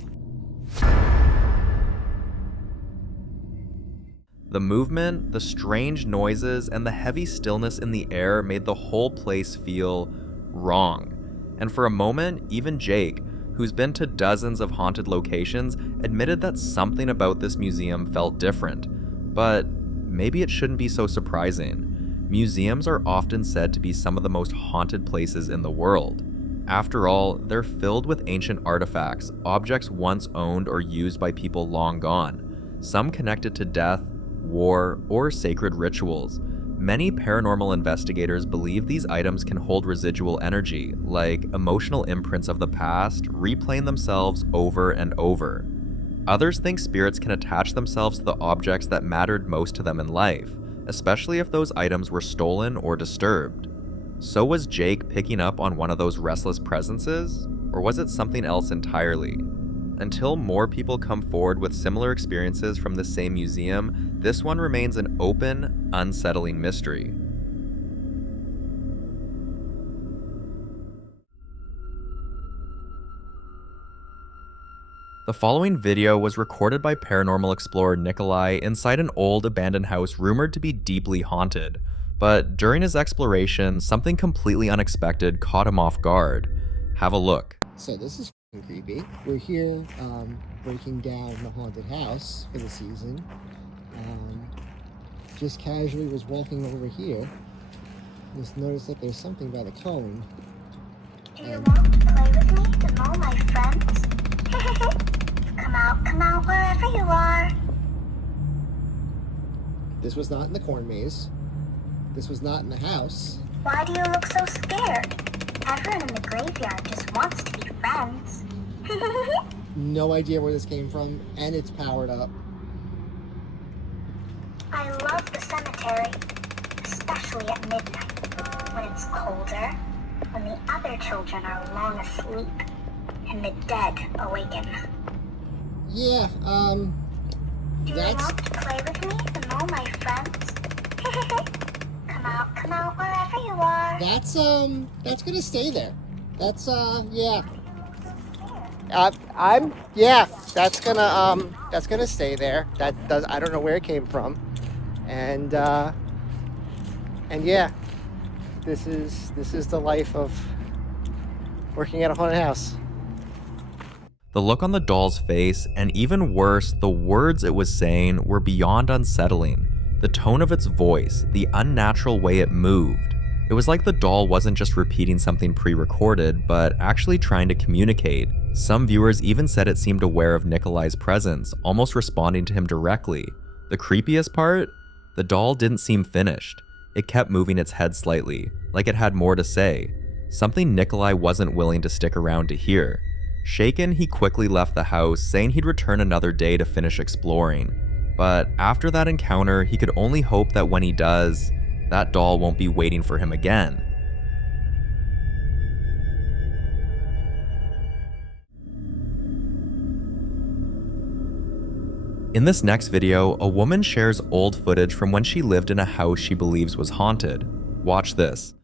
The movement, the strange noises, and the heavy stillness in the air made the whole place feel wrong. And for a moment, even Jake, who's been to dozens of haunted locations, admitted that something about this museum felt different. But maybe it shouldn't be so surprising. Museums are often said to be some of the most haunted places in the world. After all, they're filled with ancient artifacts, objects once owned or used by people long gone, some connected to death, war, or sacred rituals. Many paranormal investigators believe these items can hold residual energy, like emotional imprints of the past, replaying themselves over and over. Others think spirits can attach themselves to the objects that mattered most to them in life, especially if those items were stolen or disturbed. So was Jake picking up on one of those restless presences, or was it something else entirely? Until more people come forward with similar experiences from the same museum, this one remains an open, unsettling mystery. The following video was recorded by paranormal explorer Nikolai inside an old abandoned house rumored to be deeply haunted, but during his exploration, something completely unexpected caught him off guard. Have a look. So this is creepy. We're here breaking down the haunted house for the season. Just casually was walking over here. Just noticed that there's something by the cone. Do you want to play with me and all my friends? Come out wherever you are. This was not in the corn maze. This was not in the house. Why do you look so scared? Everyone in the graveyard just wants to be friends. No idea where this came from, and it's powered up. I love the cemetery, especially at midnight, when it's colder, when the other children are long asleep, and the dead awaken. Yeah, Do you want to play with me and all my friends? Come out wherever you are. That's gonna stay there. That's, yeah. That's gonna stay there. I don't know where it came from. And yeah, this is the life of working at a haunted house. The look on the doll's face, and even worse, the words it was saying, were beyond unsettling. The tone of its voice, the unnatural way it moved. It was like the doll wasn't just repeating something pre-recorded, but actually trying to communicate. Some viewers even said it seemed aware of Nikolai's presence, almost responding to him directly. The creepiest part? The doll didn't seem finished. It kept moving its head slightly, like it had more to say. Something Nikolai wasn't willing to stick around to hear. Shaken, he quickly left the house, saying he'd return another day to finish exploring. But after that encounter, he could only hope that when he does, that doll won't be waiting for him again. In this next video, a woman shares old footage from when she lived in a house she believes was haunted. Watch this.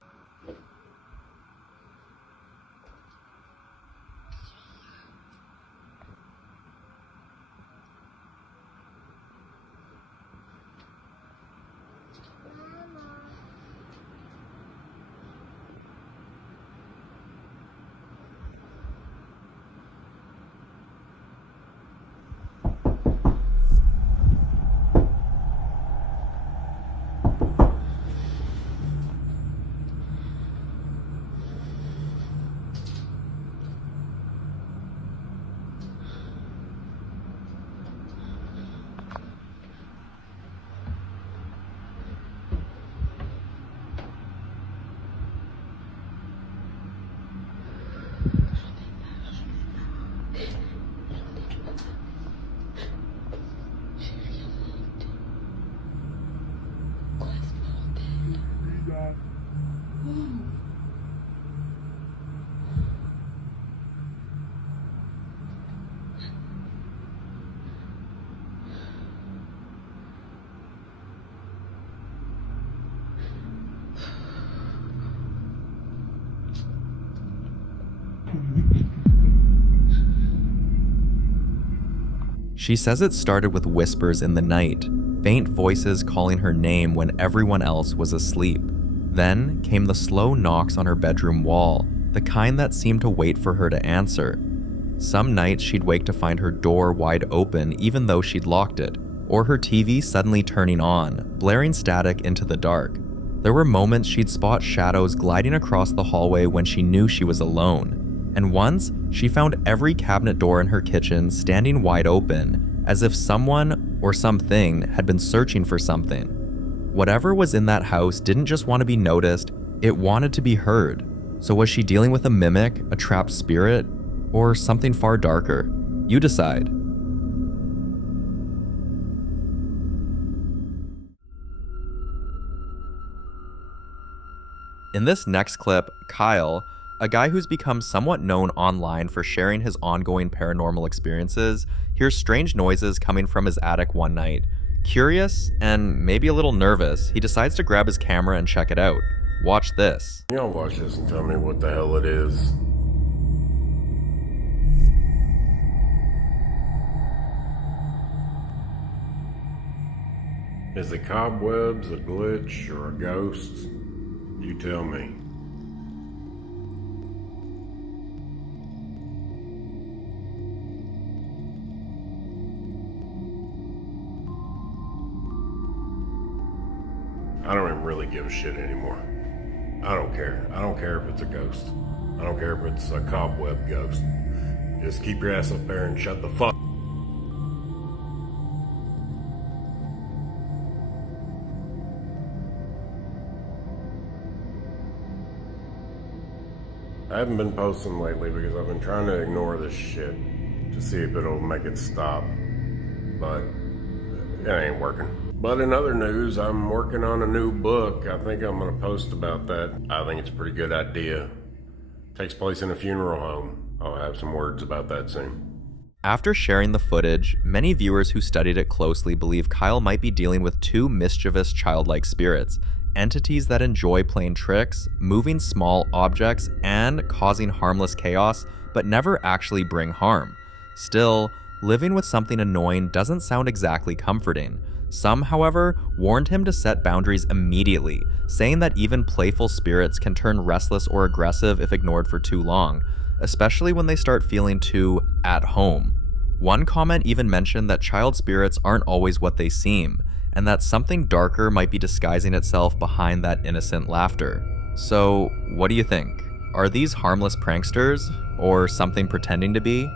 She says it started with whispers in the night. faint voices calling her name when everyone else was asleep. Then came the slow knocks on her bedroom wall, the kind that seemed to wait for her to answer. Some nights she'd wake to find her door wide open even though she'd locked it, or her TV suddenly turning on, blaring static into the dark. There were moments she'd spot shadows gliding across the hallway when she knew she was alone. And once, she found every cabinet door in her kitchen standing wide open, as if someone or something had been searching for something. Whatever was in that house didn't just want to be noticed, it wanted to be heard. So was she dealing with a mimic, a trapped spirit, or something far darker? You decide. In this next clip, Kyle, a guy who's become somewhat known online for sharing his ongoing paranormal experiences, hears strange noises coming from his attic one night. Curious, and maybe a little nervous, he decides to grab his camera and check it out. Watch this. Y'all watch this and tell me what the hell it is. Is it cobwebs, a glitch, or a ghost? You tell me. I don't even really give a shit anymore. I don't care. I don't care if it's a ghost. I don't care if it's a cobweb ghost. Just keep your ass up there and shut the fuck. I haven't been posting lately because I've been trying to ignore this shit to see if it'll make it stop, but it ain't working. But in other news, I'm working on a new book. I think I'm gonna post about that. I think it's a pretty good idea. Takes place in a funeral home. I'll have some words about that soon. After sharing the footage, many viewers who studied it closely believe Kyle might be dealing with two mischievous childlike spirits, entities that enjoy playing tricks, moving small objects, and causing harmless chaos, but never actually bring harm. Still, living with something annoying doesn't sound exactly comforting. Some, however, warned him to set boundaries immediately, saying that even playful spirits can turn restless or aggressive if ignored for too long, especially when they start feeling too at home. One comment even mentioned that child spirits aren't always what they seem, and that something darker might be disguising itself behind that innocent laughter. So, what do you think? Are these harmless pranksters, or something pretending to be?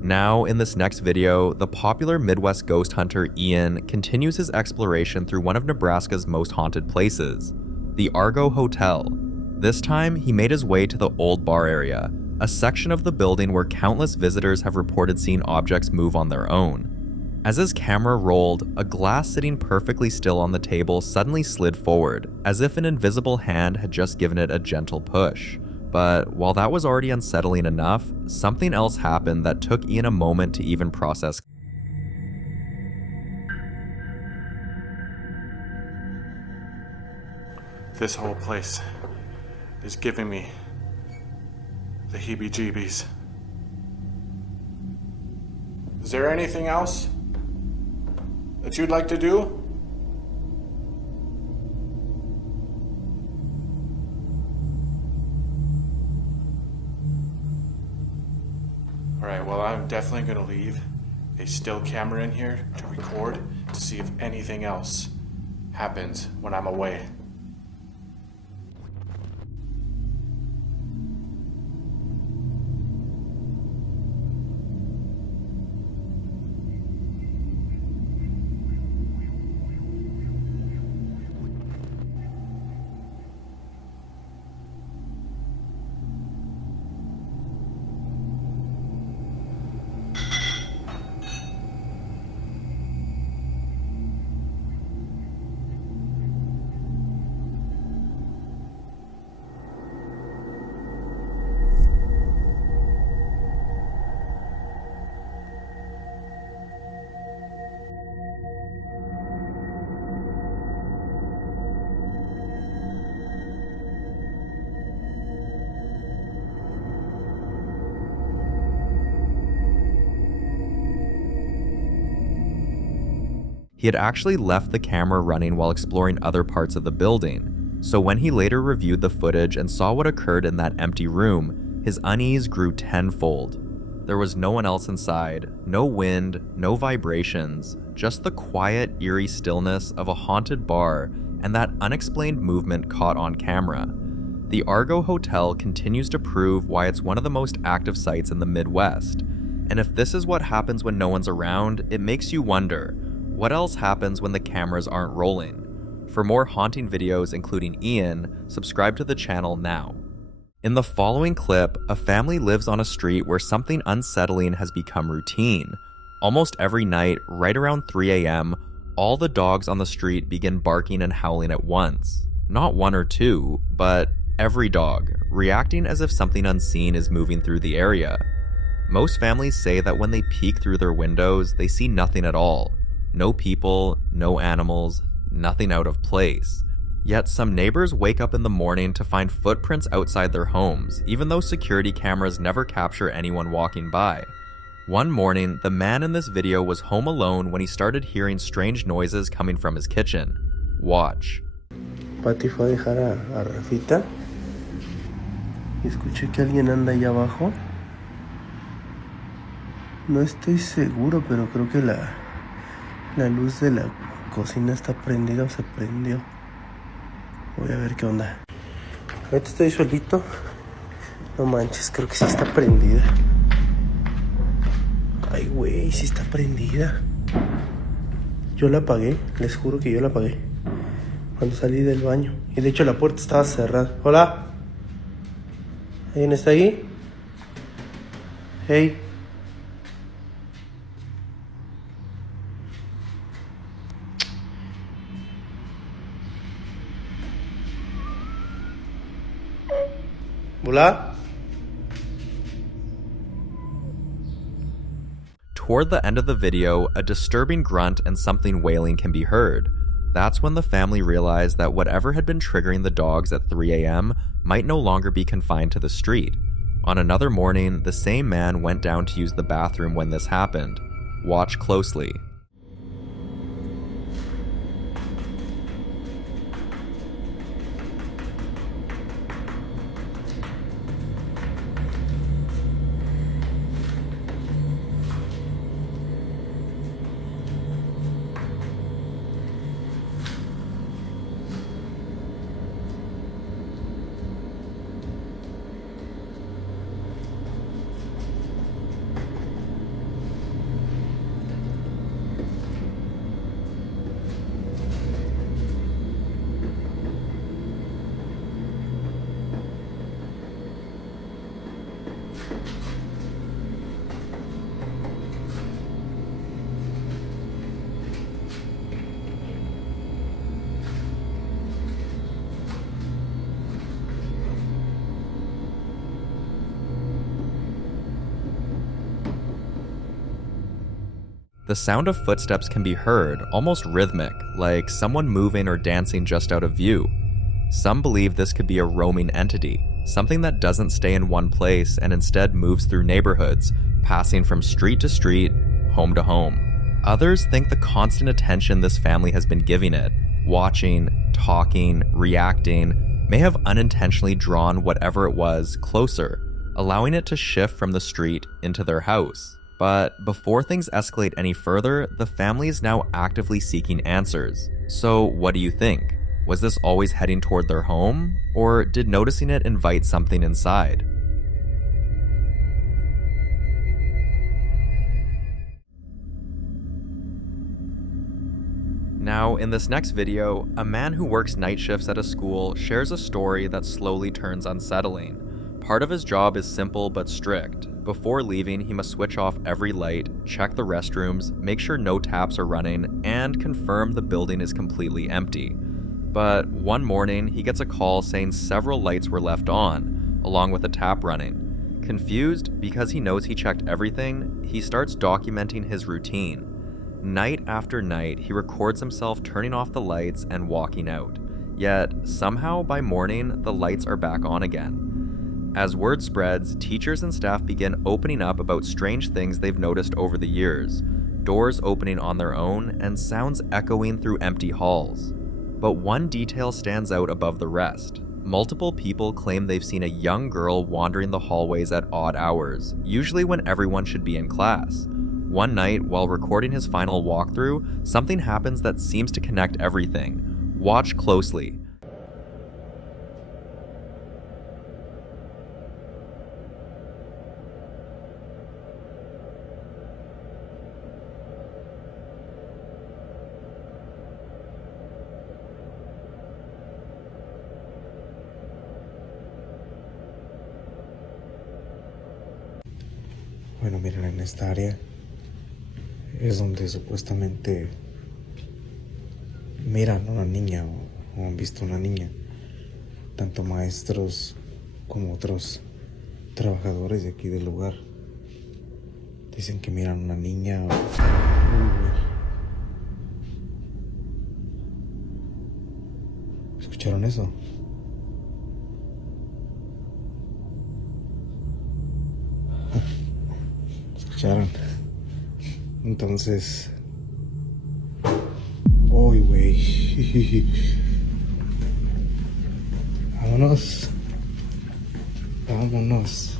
Now, in this next video, the popular Midwest ghost hunter Ian continues his exploration through one of Nebraska's most haunted places, the Argo Hotel. This time, he made his way to the old bar area, a section of the building where countless visitors have reported seeing objects move on their own. As his camera rolled, a glass sitting perfectly still on the table suddenly slid forward, as if an invisible hand had just given it a gentle push. But while that was already unsettling enough, something else happened that took Ian a moment to even process. This whole place is giving me the heebie-jeebies. Is there anything else that you'd like to do? Alright, well, I'm definitely gonna leave a still camera in here to record to see if anything else happens when I'm away. He had actually left the camera running while exploring other parts of the building, so when he later reviewed the footage and saw what occurred in that empty room, his unease grew tenfold. There was no one else inside, no wind, no vibrations, just the quiet, eerie stillness of a haunted bar and that unexplained movement caught on camera. The Argo Hotel continues to prove why it's one of the most active sites in the Midwest. And if this is what happens when no one's around, it makes you wonder, what else happens when the cameras aren't rolling? For more haunting videos including Ian, subscribe to the channel now. In the following clip, a family lives on a street where something unsettling has become routine. Almost every night, right around 3 a.m., all the dogs on the street begin barking and howling at once. Not one or two, but every dog, reacting as if something unseen is moving through the area. Most families say that when they peek through their windows, they see nothing at all. No people, no animals, nothing out of place. Yet some neighbors wake up in the morning to find footprints outside their homes, even though security cameras never capture anyone walking by. One morning, the man in this video was home alone when he started hearing strange noises coming from his kitchen. Watch. Pati fue a dejar a Rafita y escuché que alguien anda allá abajo. No estoy seguro, pero creo que la luz de la cocina está prendida o se prendió. Voy a ver qué onda. Ahorita estoy solito. No manches, creo que sí está prendida. Ay, güey, sí está prendida. Yo la apagué, les juro que yo la apagué cuando salí del baño. Y de hecho la puerta estaba cerrada. Hola. ¿Alguien está ahí? Hey. Hola. Toward the end of the video, a disturbing grunt and something wailing can be heard. That's when the family realized that whatever had been triggering the dogs at 3 a.m. might no longer be confined to the street. On another morning, the same man went down to use the bathroom when this happened. Watch closely. The sound of footsteps can be heard, almost rhythmic, like someone moving or dancing just out of view. Some believe this could be a roaming entity, something that doesn't stay in one place and instead moves through neighborhoods, passing from street to street, home to home. Others think the constant attention this family has been giving it, watching, talking, reacting, may have unintentionally drawn whatever it was closer, allowing it to shift from the street into their house. But before things escalate any further, the family is now actively seeking answers. So what do you think? Was this always heading toward their home? Or did noticing it invite something inside? Now, in this next video, a man who works night shifts at a school shares a story that slowly turns unsettling. Part of his job is simple but strict. Before leaving, he must switch off every light, check the restrooms, make sure no taps are running, and confirm the building is completely empty. But one morning, he gets a call saying several lights were left on, along with a tap running. Confused, because he knows he checked everything, he starts documenting his routine. Night after night, he records himself turning off the lights and walking out. Yet, somehow by morning, the lights are back on again. As word spreads, teachers and staff begin opening up about strange things they've noticed over the years. doors opening on their own, and sounds echoing through empty halls. But one detail stands out above the rest. Multiple people claim they've seen a young girl wandering the hallways at odd hours, usually when everyone should be in class. One night, while recording his final walkthrough, something happens that seems to connect everything. Watch closely. Bueno, miren, en esta área es donde supuestamente miran a una niña o han visto una niña. Tanto maestros como otros trabajadores de aquí del lugar dicen que miran a una niña. ¿Escucharon eso? ¿Escucharon? Entonces... ¡Uy, güey! ¡Vámonos! ¡Vámonos!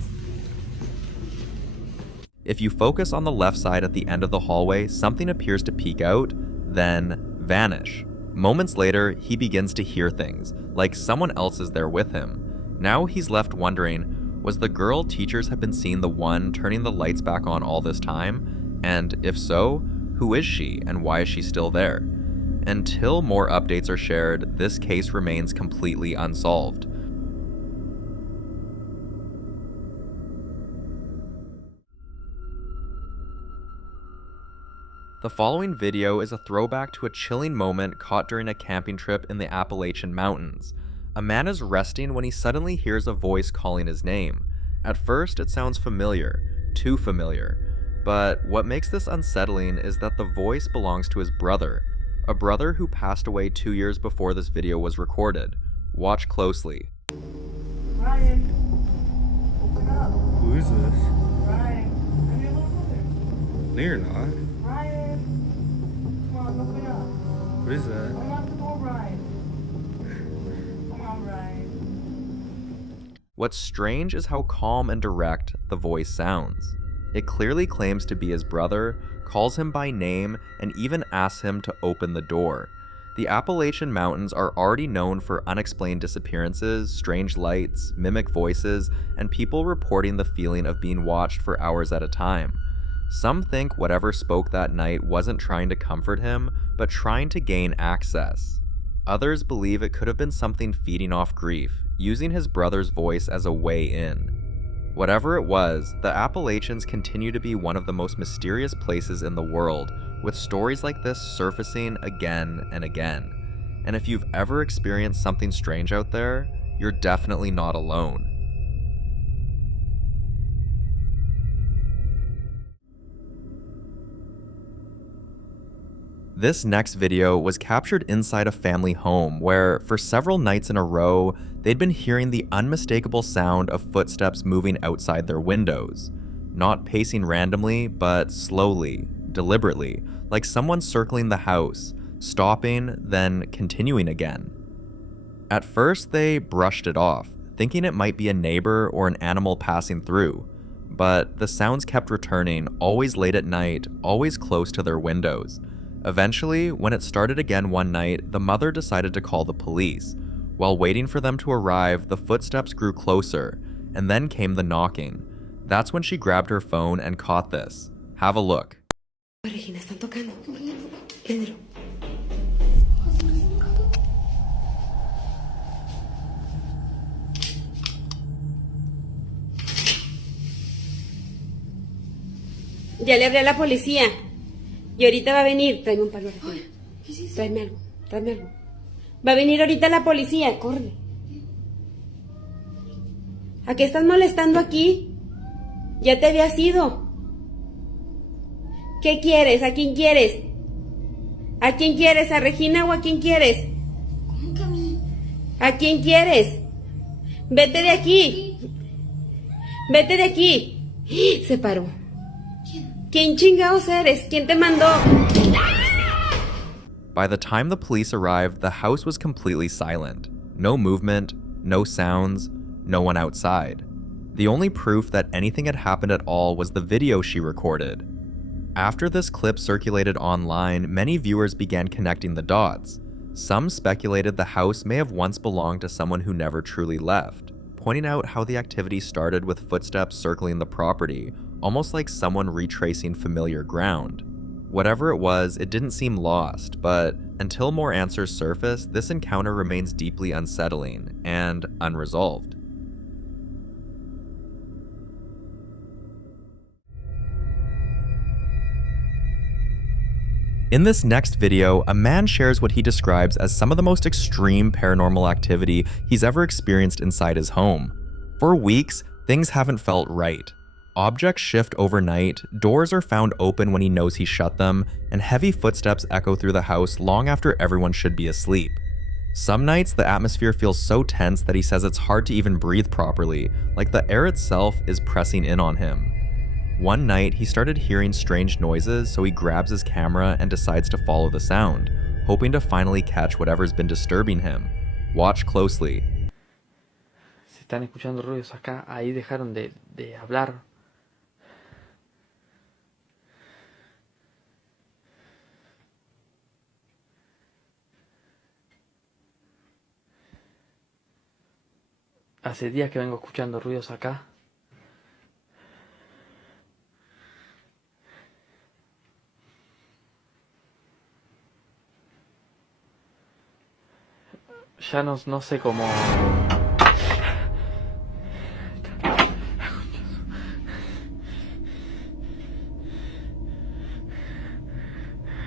If you focus on the left side at the end of the hallway, something appears to peek out, then vanish. Moments later, he begins to hear things, like someone else is there with him. Now he's left wondering, was the girl teachers have been seeing the one turning the lights back on all this time? And if so, who is she and why is she still there? Until more updates are shared, this case remains completely unsolved. The following video is a throwback to a chilling moment caught during a camping trip in the Appalachian Mountains. A man is resting when he suddenly hears a voice calling his name. At first, it sounds familiar, too familiar. But what makes this unsettling is that the voice belongs to his brother, a brother who passed away 2 years before this video was recorded. Watch closely. Ryan, open up. Who is this? Ryan, I'm your little brother. No, you're not. Ryan, come on, open up. What is that? Unlock the door, Ryan. What's strange is how calm and direct the voice sounds. It clearly claims to be his brother, calls him by name, and even asks him to open the door. The Appalachian Mountains are already known for unexplained disappearances, strange lights, mimic voices, and people reporting the feeling of being watched for hours at a time. Some think whatever spoke that night wasn't trying to comfort him, but trying to gain access. Others believe it could have been something feeding off grief, using his brother's voice as a way in. Whatever it was, the Appalachians continue to be one of the most mysterious places in the world, with stories like this surfacing again and again. And if you've ever experienced something strange out there, you're definitely not alone. This next video was captured inside a family home where, for several nights in a row, they'd been hearing the unmistakable sound of footsteps moving outside their windows. Not pacing randomly, but slowly, deliberately, like someone circling the house, stopping, then continuing again. At first, they brushed it off, thinking it might be a neighbor or an animal passing through. But the sounds kept returning, always late at night, always close to their windows. Eventually, when it started again one night, the mother decided to call the police. While waiting for them to arrive, the footsteps grew closer, and then came the knocking. That's when she grabbed her phone and caught this. Have a look. Regina, están tocando. Pedro. Ya le hablé a la policía. Y ahorita va a venir. Tráeme un palo, Regina. ¿Qué es eso? Tráeme algo. Va a venir ahorita la policía. Corre. ¿A qué estás molestando aquí? Ya te habías ido. ¿Qué quieres? ¿A quién quieres? ¿A quién quieres? ¿A Regina o a quién quieres? ¿Cómo que a mí? ¿A quién quieres? Vete de aquí. Vete de aquí. Se paró. ¿Quién? ¿Quién chingados eres? ¿Quién te mandó? By the time the police arrived, the house was completely silent. No movement, no sounds, no one outside. The only proof that anything had happened at all was the video she recorded. After this clip circulated online, many viewers began connecting the dots. Some speculated the house may have once belonged to someone who never truly left, pointing out how the activity started with footsteps circling the property, almost like someone retracing familiar ground. Whatever it was, it didn't seem lost, but until more answers surface, this encounter remains deeply unsettling and unresolved. In this next video, a man shares what he describes as some of the most extreme paranormal activity he's ever experienced inside his home. For weeks, things haven't felt right. Objects shift overnight, doors are found open when he knows he shut them, and heavy footsteps echo through the house long after everyone should be asleep. Some nights, the atmosphere feels so tense that he says it's hard to even breathe properly, like the air itself is pressing in on him. One night, he started hearing strange noises, so he grabs his camera and decides to follow the sound, hoping to finally catch whatever's been disturbing him. Watch closely. Si están escuchando ruidos acá, ahí dejaron de hablar. Hace días que vengo escuchando ruidos acá. Ya no sé cómo...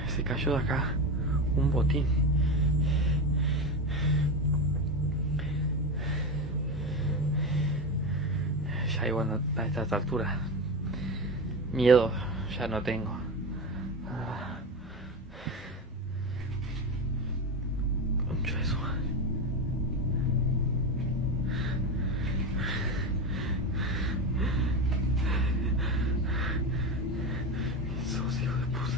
Se cayó de acá un botín. Ya igual a estas alturas miedo ya no tengo. Concha de su madre. Esos hijos de puta.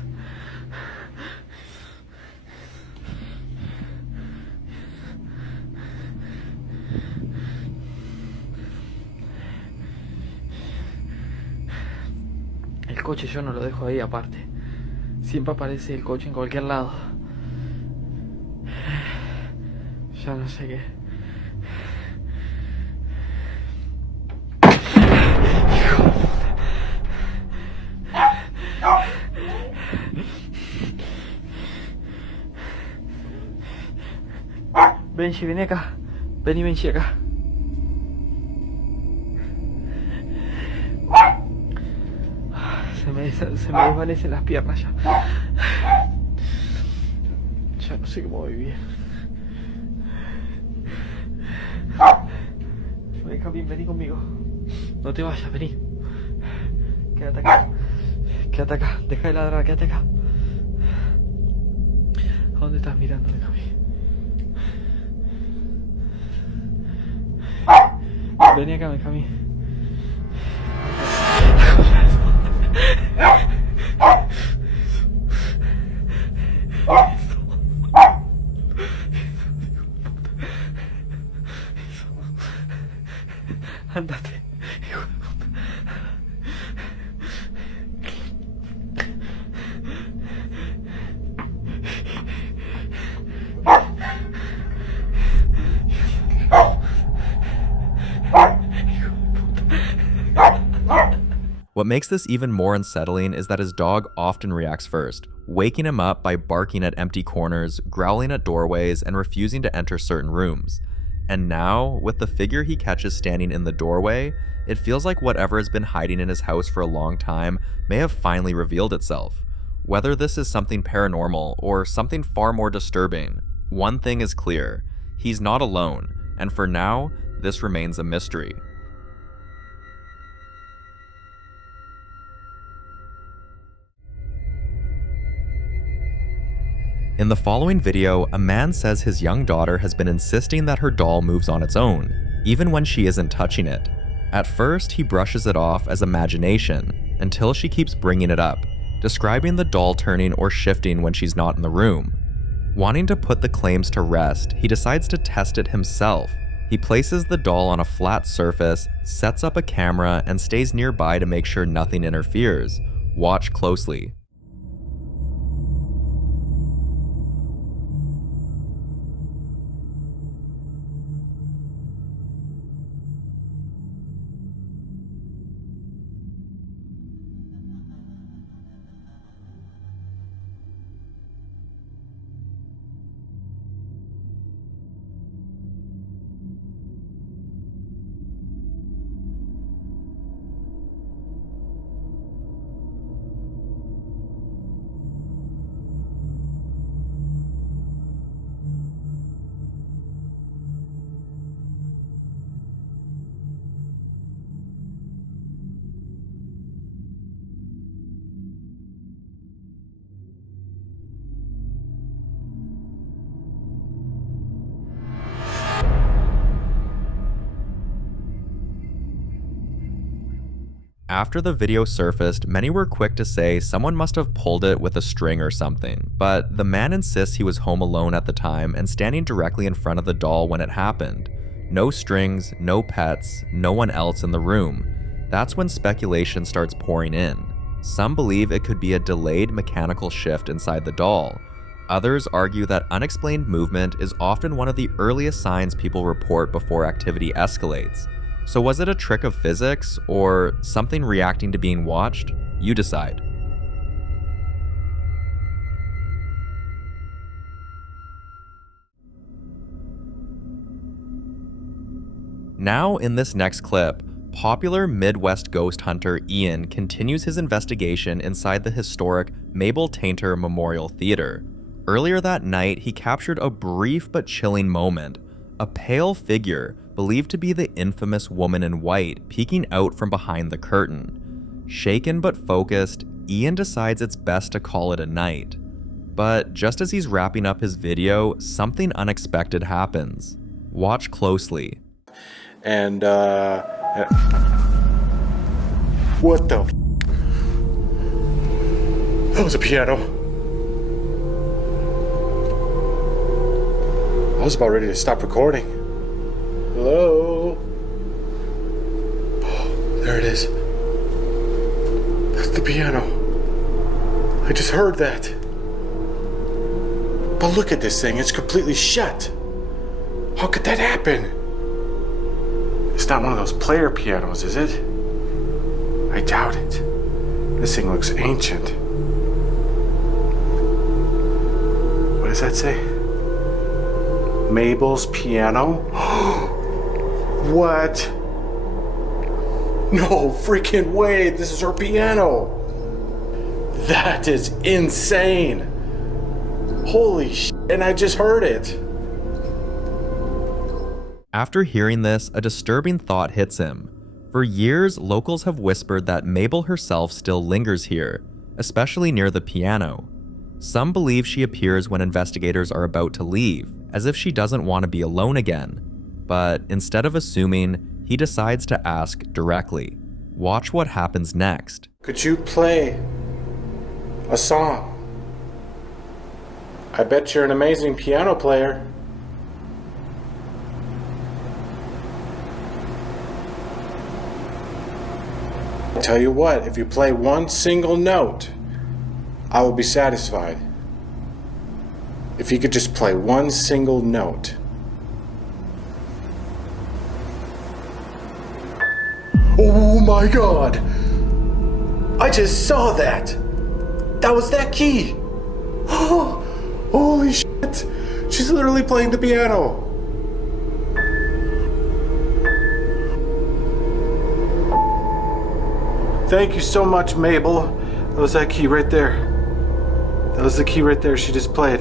El coche yo no lo dejo ahí aparte. Siempre aparece el coche en cualquier lado. Ya no sé qué. Hijo de puta. Benji, ven acá. Vení, Benji, acá. Se me desvanecen las piernas ya. Ya no sé cómo vivir. Ven, Camín, vení conmigo. No te vayas, vení. Quédate acá. Quédate acá. Deja de ladrar, quédate acá. ¿A dónde estás mirando, Camín? Vení acá, Camín. Andate, hijo de puta. What makes this even more unsettling is that his dog often reacts first, waking him up by barking at empty corners, growling at doorways, and refusing to enter certain rooms. And now, with the figure he catches standing in the doorway, it feels like whatever has been hiding in his house for a long time may have finally revealed itself. Whether this is something paranormal or something far more disturbing, one thing is clear: he's not alone, and for now, this remains a mystery. In the following video, a man says his young daughter has been insisting that her doll moves on its own, even when she isn't touching it. At first, he brushes it off as imagination, until she keeps bringing it up, describing the doll turning or shifting when she's not in the room. Wanting to put the claims to rest, he decides to test it himself. He places the doll on a flat surface, sets up a camera, and stays nearby to make sure nothing interferes. Watch closely. After the video surfaced, many were quick to say someone must have pulled it with a string or something, but the man insists he was home alone at the time and standing directly in front of the doll when it happened. No strings, no pets, no one else in the room. That's when speculation starts pouring in. Some believe it could be a delayed mechanical shift inside the doll. Others argue that unexplained movement is often one of the earliest signs people report before activity escalates. So was it a trick of physics, or something reacting to being watched? You decide. Now in this next clip, popular Midwest ghost hunter Ian continues his investigation inside the historic Mabel Tainter Memorial Theater. Earlier that night, he captured a brief but chilling moment. A pale figure, believed to be the infamous woman in white, peeking out from behind the curtain. Shaken but focused, Ian decides it's best to call it a night. But just as he's wrapping up his video, something unexpected happens. Watch closely. And, what the f? That was a piano. I was about ready to stop recording. Hello? Oh, there it is. That's the piano. I just heard that. But look at this thing, it's completely shut. How could that happen? It's not one of those player pianos, is it? I doubt it. This thing looks ancient. What does that say? Mabel's piano? What? No freaking way, this is her piano. That is insane. Holy shit, and I just heard it. After hearing this, a disturbing thought hits him. For years, locals have whispered that Mabel herself still lingers here, especially near the piano. Some believe she appears when investigators are about to leave, as if she doesn't want to be alone again. But instead of assuming, he decides to ask directly. Watch what happens next. Could you play a song? I bet you're an amazing piano player. I tell you what, if you play one single note, I will be satisfied. If you could just play one single note. Oh my God! I just saw that! That was that key! Oh, holy shit! She's literally playing the piano! Thank you so much, Mabel. That was that key right there. That was the key right there she just played.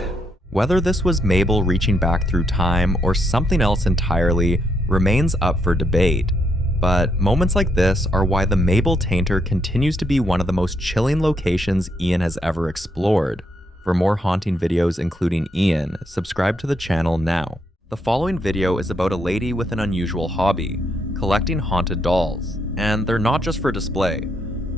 Whether this was Mabel reaching back through time or something else entirely remains up for debate. But moments like this are why the Mabel Tainter continues to be one of the most chilling locations Ian has ever explored. For more haunting videos including Ian, subscribe to the channel now. The following video is about a lady with an unusual hobby, collecting haunted dolls. And they're not just for display.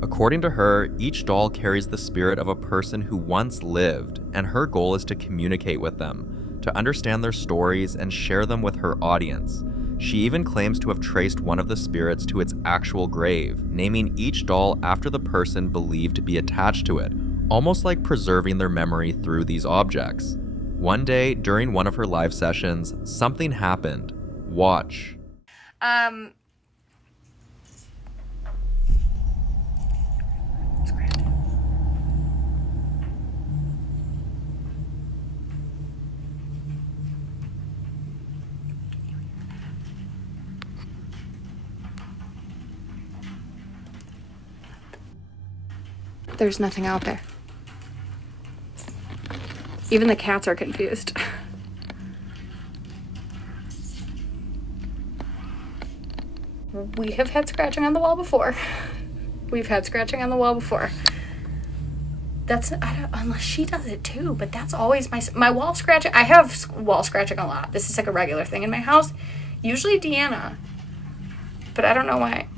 According to her, each doll carries the spirit of a person who once lived, and her goal is to communicate with them, to understand their stories and share them with her audience. She even claims to have traced one of the spirits to its actual grave, naming each doll after the person believed to be attached to it, almost like preserving their memory through these objects. One day, during one of her live sessions, something happened. Watch. There's nothing out there. Even the cats are confused. We have had scratching on the wall before. We've had scratching on the wall before. That's, unless she does it too, but that's always my wall scratching. I have wall scratching a lot. This is like a regular thing in my house. Usually Deanna, but I don't know why.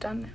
Done now.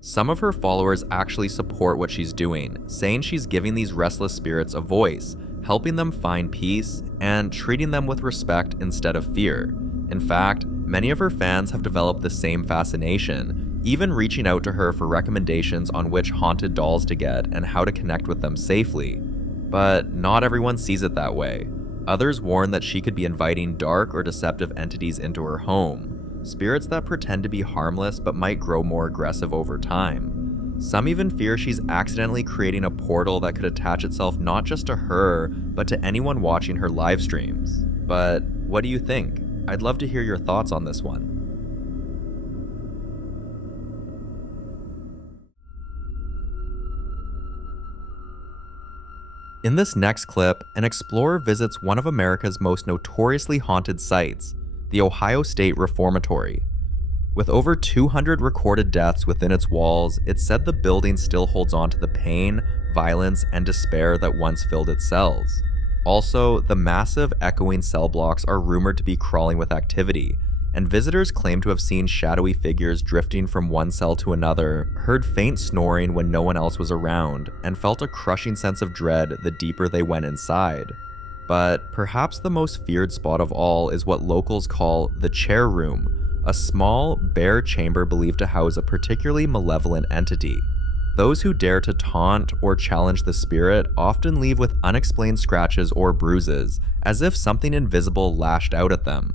Some of her followers actually support what she's doing, saying she's giving these restless spirits a voice, helping them find peace, and treating them with respect instead of fear. In fact, many of her fans have developed the same fascination, even reaching out to her for recommendations on which haunted dolls to get and how to connect with them safely. But not everyone sees it that way. Others warn that she could be inviting dark or deceptive entities into her home. Spirits that pretend to be harmless but might grow more aggressive over time. Some even fear she's accidentally creating a portal that could attach itself not just to her, but to anyone watching her live streams. But what do you think? I'd love to hear your thoughts on this one. In this next clip, an explorer visits one of America's most notoriously haunted sites, the Ohio State Reformatory. With over 200 recorded deaths within its walls, it's said the building still holds on to the pain, violence, and despair that once filled its cells. Also, the massive echoing cell blocks are rumored to be crawling with activity, and visitors claim to have seen shadowy figures drifting from one cell to another, heard faint snoring when no one else was around, and felt a crushing sense of dread the deeper they went inside. But perhaps the most feared spot of all is what locals call the chair room, a small, bare chamber believed to house a particularly malevolent entity. Those who dare to taunt or challenge the spirit often leave with unexplained scratches or bruises, as if something invisible lashed out at them.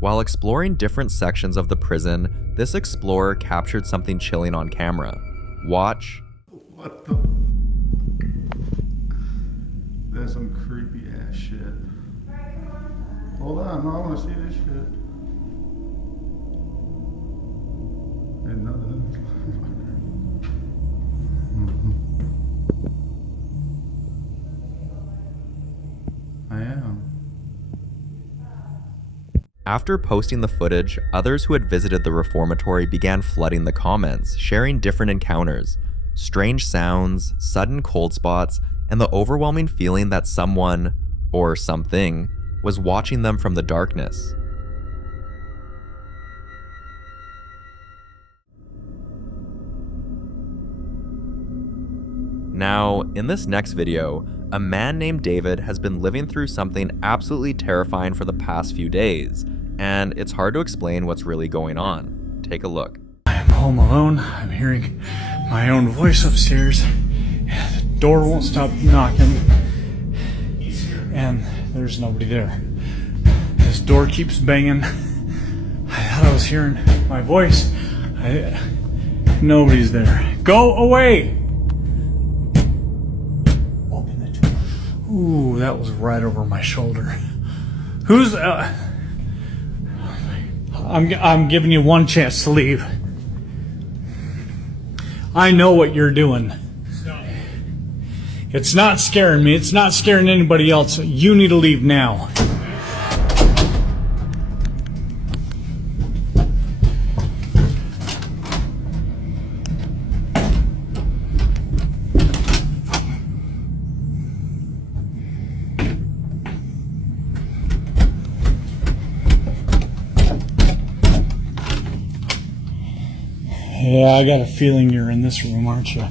While exploring different sections of the prison, this explorer captured something chilling on camera. Watch. What the? That's some creepy ass shit. Hold on, no, I want to see this shit. And nothing. I am. After posting the footage, others who had visited the reformatory began flooding the comments, sharing different encounters, strange sounds, sudden cold spots, and the overwhelming feeling that someone, or something, was watching them from the darkness. Now, in this next video, a man named David has been living through something absolutely terrifying for the past few days, and it's hard to explain what's really going on. Take a look. I'm home alone. I'm hearing my own voice upstairs. The door won't stop knocking, and there's nobody there. This door keeps banging. I thought I was hearing my voice. Nobody's there. Go away! Open the door. Ooh, that was right over my shoulder. Who's... I'm giving you one chance to leave. I know what you're doing. It's not scaring me. It's not scaring anybody else. You need to leave now. Yeah, I got a feeling you're in this room, aren't you?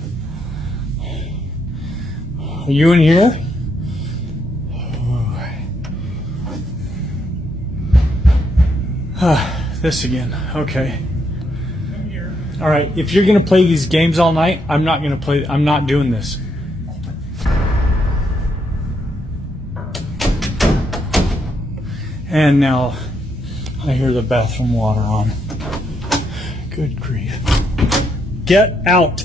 Are you in here? This again. Okay. All right. If you're gonna play these games all night, I'm not gonna play. I'm not doing this. And now I hear the bathroom water on. Good grief. Get out.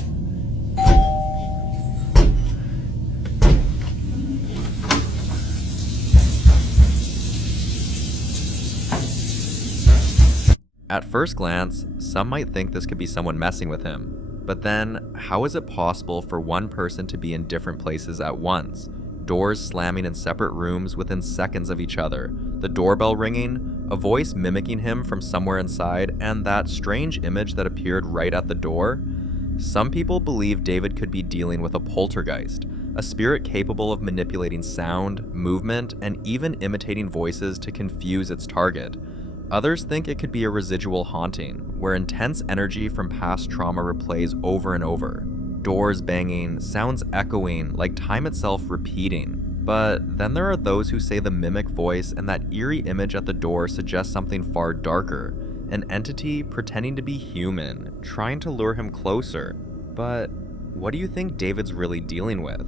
At first glance, some might think this could be someone messing with him. But then, how is it possible for one person to be in different places at once? Doors slamming in separate rooms within seconds of each other, the doorbell ringing, a voice mimicking him from somewhere inside, and that strange image that appeared right at the door? Some people believe David could be dealing with a poltergeist, a spirit capable of manipulating sound, movement, and even imitating voices to confuse its target. Others think it could be a residual haunting, where intense energy from past trauma replays over and over. Doors banging, sounds echoing, like time itself repeating. But then there are those who say the mimic voice and that eerie image at the door suggest something far darker. An entity pretending to be human, trying to lure him closer. But what do you think David's really dealing with?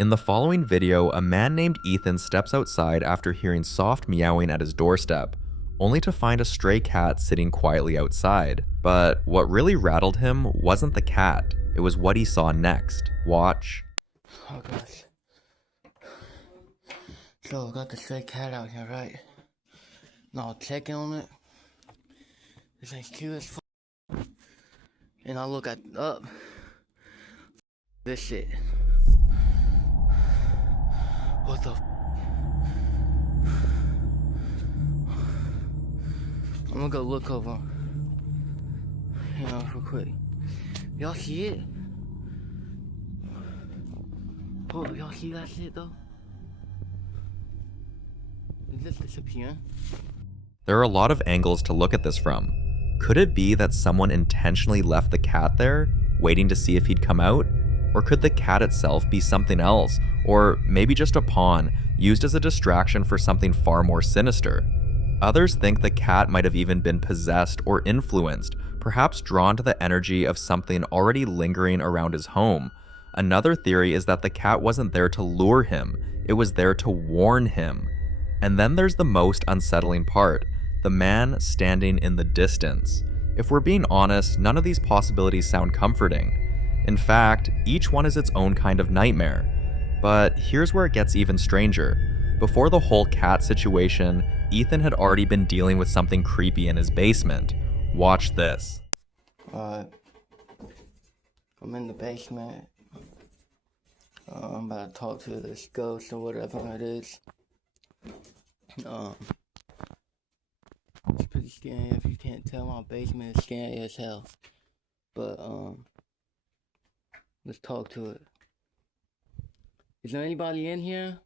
In the following video, a man named Ethan steps outside after hearing soft meowing at his doorstep, only to find a stray cat sitting quietly outside. But what really rattled him wasn't the cat, it was what he saw next. Watch. Oh gosh. So we got the stray cat out here, right? Now checking on it. This thing's cute as f. And I look up. This shit. What the f? I'm gonna go look over. You know, real quick. Y'all see it? Oh, y'all see that shit though? Is this disappearing? There are a lot of angles to look at this from. Could it be that someone intentionally left the cat there, waiting to see if he'd come out? Or could the cat itself be something else, or maybe just a pawn, used as a distraction for something far more sinister? Others think the cat might have even been possessed or influenced, perhaps drawn to the energy of something already lingering around his home. Another theory is that the cat wasn't there to lure him, it was there to warn him. And then there's the most unsettling part, the man standing in the distance. If we're being honest, none of these possibilities sound comforting. In fact, each one is its own kind of nightmare. But here's where it gets even stranger. Before the whole cat situation, Ethan had already been dealing with something creepy in his basement. Watch this. I'm in the basement. I'm about to talk to this ghost or whatever it is. It's pretty scary. If you can't tell, my basement is scary as hell. But let's talk to it. Is there anybody in here?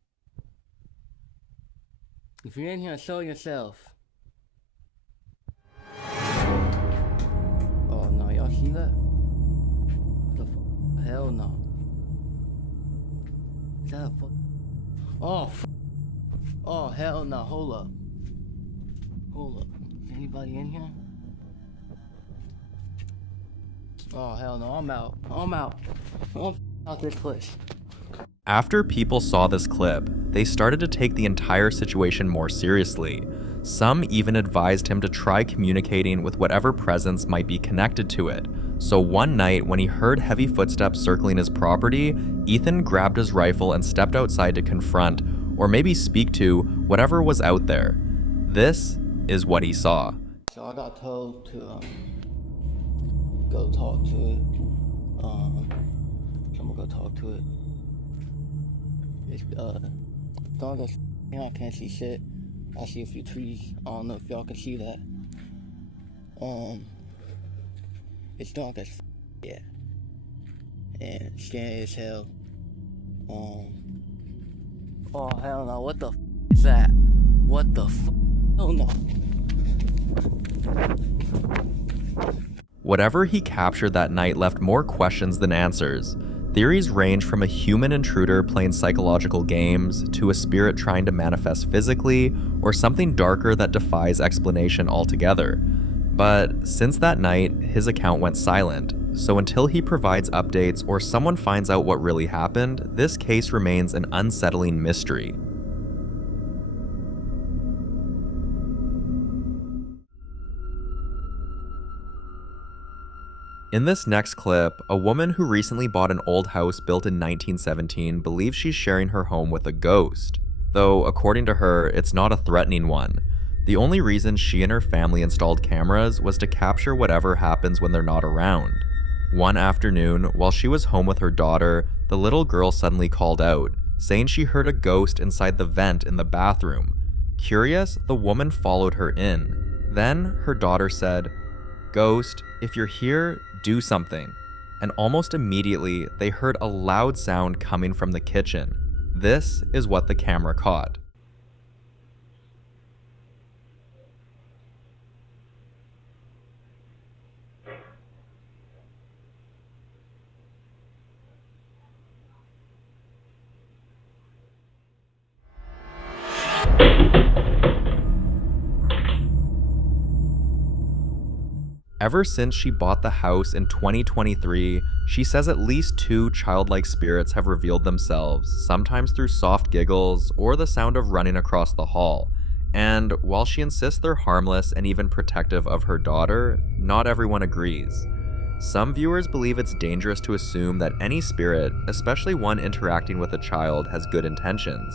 If you're in here, show yourself. Oh no, y'all see that? What the f? Hell no. Is that a f? Oh f. Oh hell no, hold up. Hold up. Is anybody in here? Oh hell no, I'm out. I'm out this place. After people saw this clip, they started to take the entire situation more seriously. Some even advised him to try communicating with whatever presence might be connected to it. So one night, when he heard heavy footsteps circling his property, Ethan grabbed his rifle and stepped outside to confront, or maybe speak to, whatever was out there. This is what he saw. So I got told to go talk to it. So I'm gonna go talk to it. It's dark as I can't see shit. I see a few trees. I don't know if y'all can see that. It's dark as yeah. And scary as hell. Oh, hell no. What the is that? What the Oh, no. Whatever he captured that night left more questions than answers. Theories range from a human intruder playing psychological games to a spirit trying to manifest physically or something darker that defies explanation altogether. But since that night, his account went silent, so until he provides updates or someone finds out what really happened, this case remains an unsettling mystery. In this next clip, a woman who recently bought an old house built in 1917 believes she's sharing her home with a ghost. Though, according to her, it's not a threatening one. The only reason she and her family installed cameras was to capture whatever happens when they're not around. One afternoon, while she was home with her daughter, the little girl suddenly called out, saying she heard a ghost inside the vent in the bathroom. Curious, the woman followed her in. Then, her daughter said, "Ghost, if you're here, do something." And almost immediately, they heard a loud sound coming from the kitchen. This is what the camera caught. Ever since she bought the house in 2023, she says at least 2 childlike spirits have revealed themselves, sometimes through soft giggles or the sound of running across the hall. And while she insists they're harmless and even protective of her daughter, not everyone agrees. Some viewers believe it's dangerous to assume that any spirit, especially one interacting with a child, has good intentions.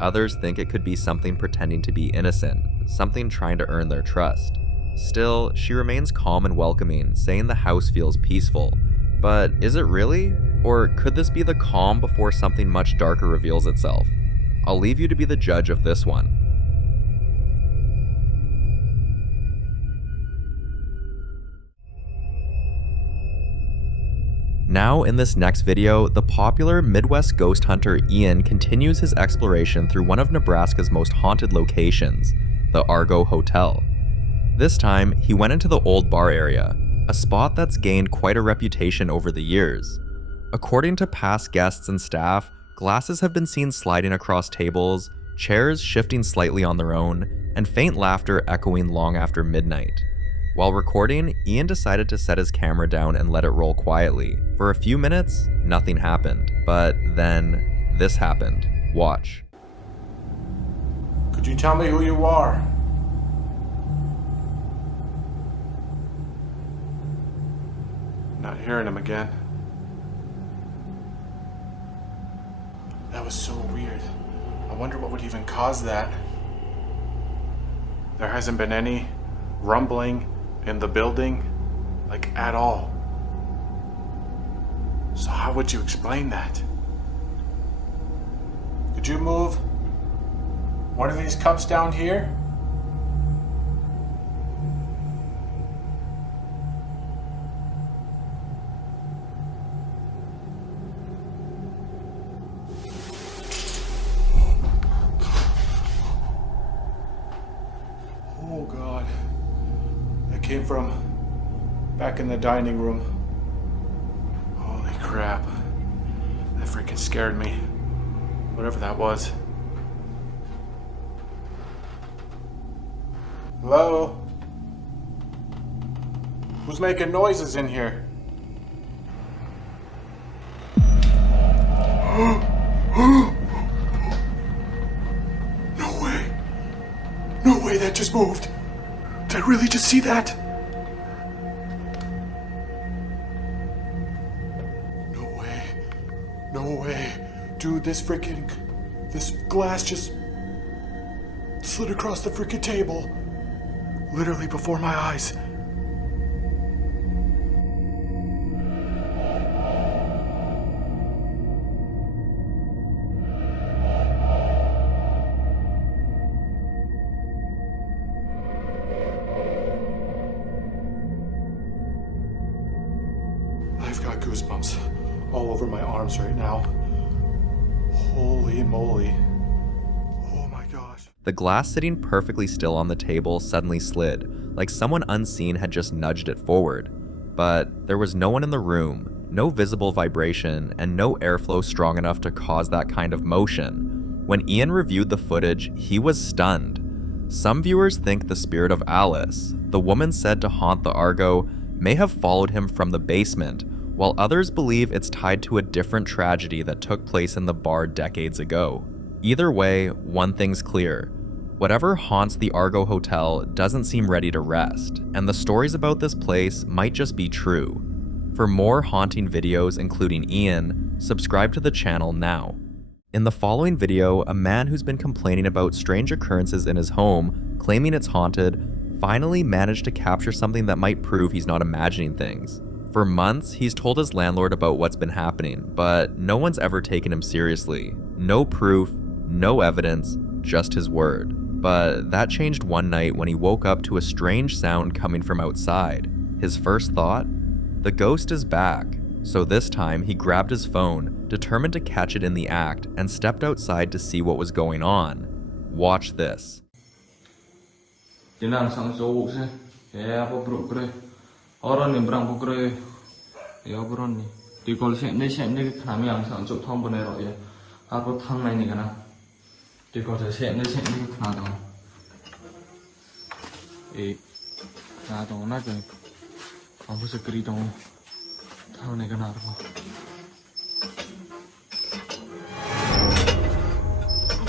Others think it could be something pretending to be innocent, something trying to earn their trust. Still, she remains calm and welcoming, saying the house feels peaceful. But is it really? Or could this be the calm before something much darker reveals itself? I'll leave you to be the judge of this one. Now, in this next video, the popular Midwest ghost hunter Ian continues his exploration through one of Nebraska's most haunted locations, the Argo Hotel. This time, he went into the old bar area, a spot that's gained quite a reputation over the years. According to past guests and staff, glasses have been seen sliding across tables, chairs shifting slightly on their own, and faint laughter echoing long after midnight. While recording, Ian decided to set his camera down and let it roll quietly. For a few minutes, nothing happened, but then this happened. Watch. Could you tell me who you are? Not hearing him again. That was so weird. I wonder what would even cause that. There hasn't been any rumbling in the building, like at all. So how would you explain that? Could you move one of these cups down here? Oh God, that came from back in the dining room. Holy crap, that freaking scared me, whatever that was. Hello? Who's making noises in here? No way, that just moved. Did I really just see that? No way. Dude, this glass just slid across the freaking table. Literally before my eyes. I've got goosebumps all over my arms right now. Holy moly. The glass sitting perfectly still on the table suddenly slid, like someone unseen had just nudged it forward. But there was no one in the room, no visible vibration, and no airflow strong enough to cause that kind of motion. When Ian reviewed the footage, he was stunned. Some viewers think the spirit of Alice, the woman said to haunt the Argo, may have followed him from the basement, while others believe it's tied to a different tragedy that took place in the bar decades ago. Either way, one thing's clear. Whatever haunts the Argo Hotel doesn't seem ready to rest, and the stories about this place might just be true. For more haunting videos including Ian, subscribe to the channel now. In the following video, a man who's been complaining about strange occurrences in his home, claiming it's haunted, finally managed to capture something that might prove he's not imagining things. For months, he's told his landlord about what's been happening, but no one's ever taken him seriously. No proof, no evidence, just his word. But that changed one night when he woke up to a strange sound coming from outside. His first thought? The ghost is back. So this time, he grabbed his phone, determined to catch it in the act, and stepped outside to see what was going on. Watch this.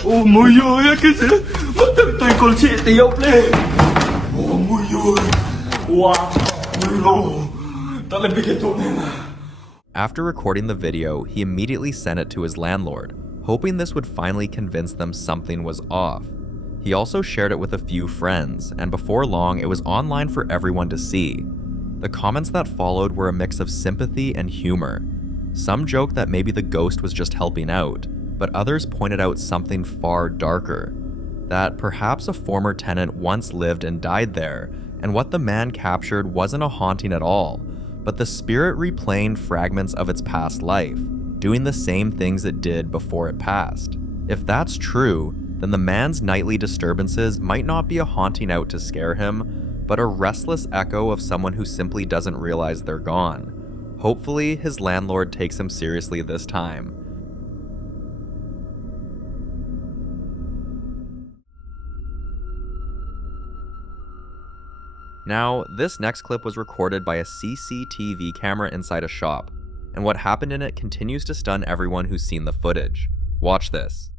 Oh my god, kasi matagtay ko si Tiyo Play. Oh my god. Wow. After recording the video, he immediately sent it to his landlord, hoping this would finally convince them something was off. He also shared it with a few friends, and before long, it was online for everyone to see. The comments that followed were a mix of sympathy and humor. Some joked that maybe the ghost was just helping out, but others pointed out something far darker. That perhaps a former tenant once lived and died there, and what the man captured wasn't a haunting at all, but the spirit replaying fragments of its past life, doing the same things it did before it passed. If that's true, then the man's nightly disturbances might not be a haunting out to scare him, but a restless echo of someone who simply doesn't realize they're gone. Hopefully, his landlord takes him seriously this time. Now, this next clip was recorded by a CCTV camera inside a shop, and what happened in it continues to stun everyone who's seen the footage. Watch this.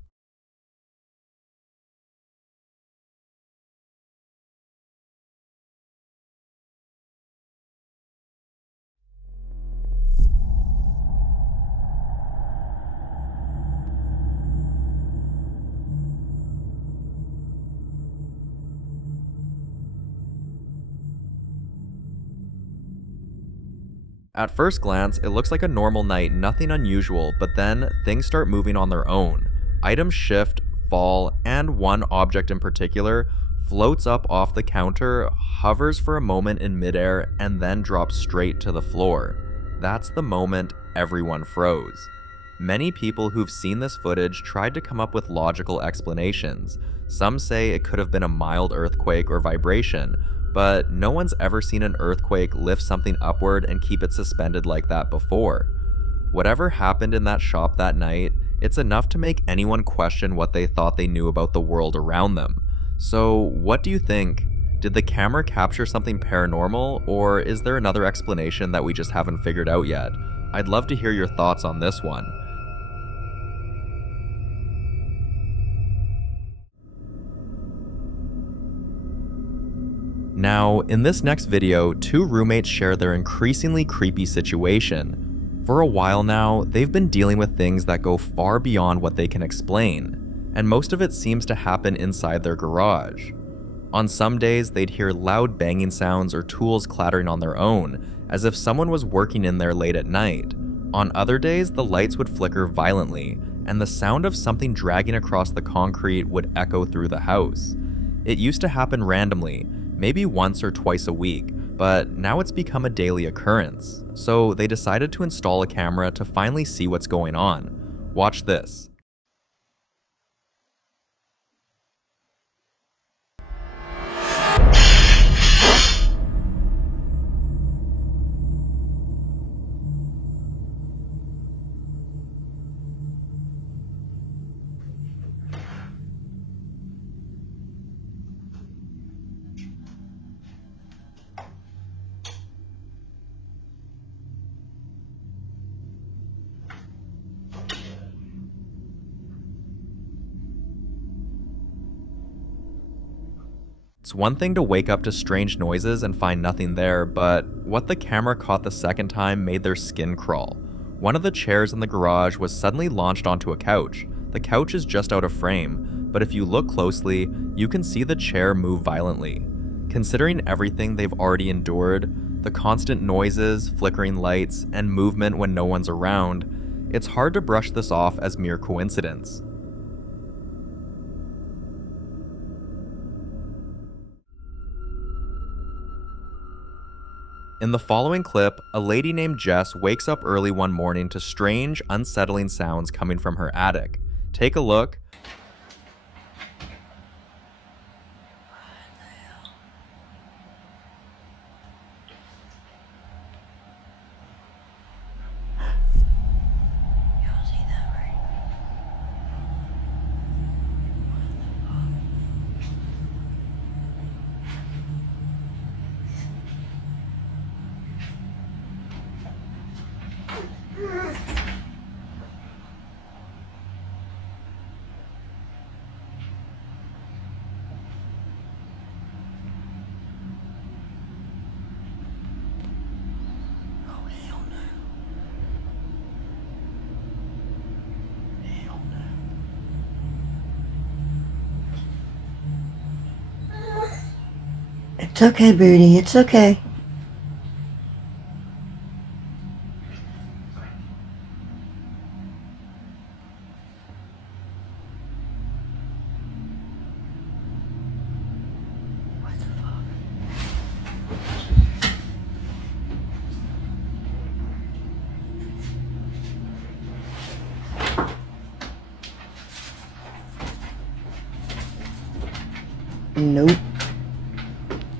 At first glance, it looks like a normal night, nothing unusual, but then things start moving on their own. Items shift, fall, and one object in particular floats up off the counter, hovers for a moment in midair, and then drops straight to the floor. That's the moment everyone froze. Many people who've seen this footage tried to come up with logical explanations. Some say it could have been a mild earthquake or vibration, but no one's ever seen an earthquake lift something upward and keep it suspended like that before. Whatever happened in that shop that night, it's enough to make anyone question what they thought they knew about the world around them. So, what do you think? Did the camera capture something paranormal, or is there another explanation that we just haven't figured out yet? I'd love to hear your thoughts on this one. Now, in this next video, two roommates share their increasingly creepy situation. For a while now, they've been dealing with things that go far beyond what they can explain, and most of it seems to happen inside their garage. On some days, they'd hear loud banging sounds or tools clattering on their own, as if someone was working in there late at night. On other days, the lights would flicker violently, and the sound of something dragging across the concrete would echo through the house. It used to happen randomly, maybe once or twice a week, but now it's become a daily occurrence. So they decided to install a camera to finally see what's going on. Watch this. It's one thing to wake up to strange noises and find nothing there, but what the camera caught the second time made their skin crawl. One of the chairs in the garage was suddenly launched onto a couch. The couch is just out of frame, but if you look closely, you can see the chair move violently. Considering everything they've already endured, the constant noises, flickering lights, and movement when no one's around, it's hard to brush this off as mere coincidence. In the following clip, a lady named Jess wakes up early one morning to strange, unsettling sounds coming from her attic. Take a look. It's okay, Birdie. It's okay. Nope.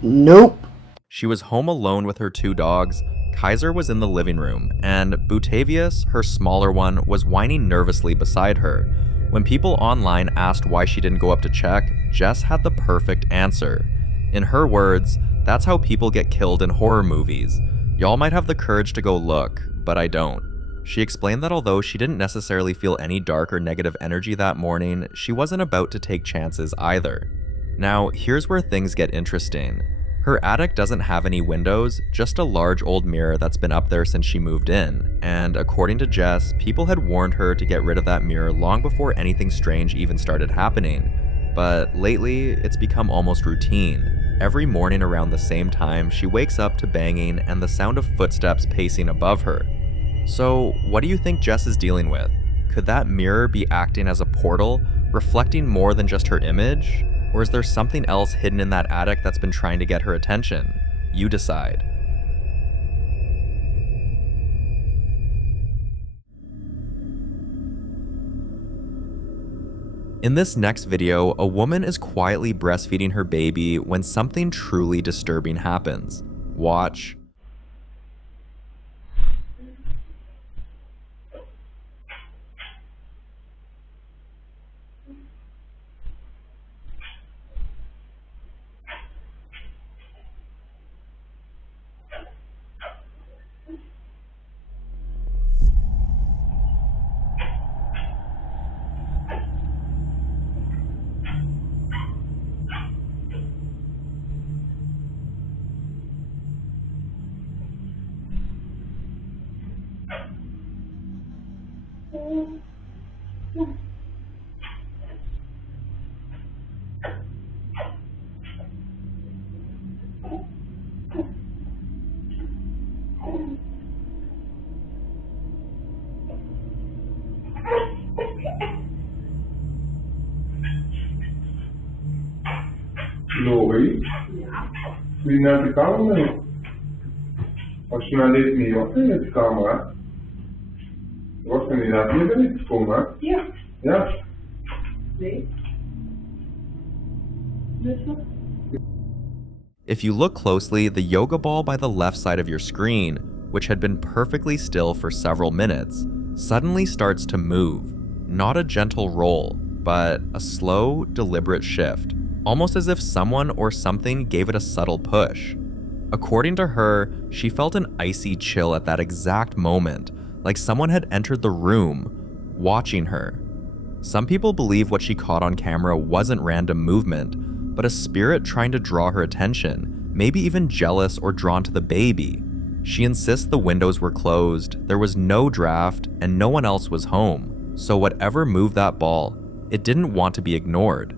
Nope. She was home alone with her 2 dogs. Kaiser was in the living room, and Butavius, her smaller one, was whining nervously beside her. When people online asked why she didn't go up to check, Jess had the perfect answer. In her words, that's how people get killed in horror movies. Y'all might have the courage to go look, but I don't. She explained that although she didn't necessarily feel any dark or negative energy that morning, she wasn't about to take chances either. Now, here's where things get interesting. Her attic doesn't have any windows, just a large old mirror that's been up there since she moved in, and according to Jess, people had warned her to get rid of that mirror long before anything strange even started happening. But lately, it's become almost routine. Every morning around the same time, she wakes up to banging and the sound of footsteps pacing above her. So, what do you think Jess is dealing with? Could that mirror be acting as a portal, reflecting more than just her image? Or is there something else hidden in that attic that's been trying to get her attention? You decide. In this next video, a woman is quietly breastfeeding her baby when something truly disturbing happens. Watch. Louie? Bine de kamer. Als je naar dit niet was in de kamer, was er inderdaad niet in het komen. Ja. Ja. Nee. If you look closely, the yoga ball by the left side of your screen, which had been perfectly still for several minutes, suddenly starts to move. Not a gentle roll, but a slow, deliberate shift, almost as if someone or something gave it a subtle push. According to her, she felt an icy chill at that exact moment, like someone had entered the room, watching her. Some people believe what she caught on camera wasn't random movement, but a spirit trying to draw her attention, maybe even jealous or drawn to the baby. She insists the windows were closed, there was no draft, and no one else was home, so whatever moved that ball, it didn't want to be ignored.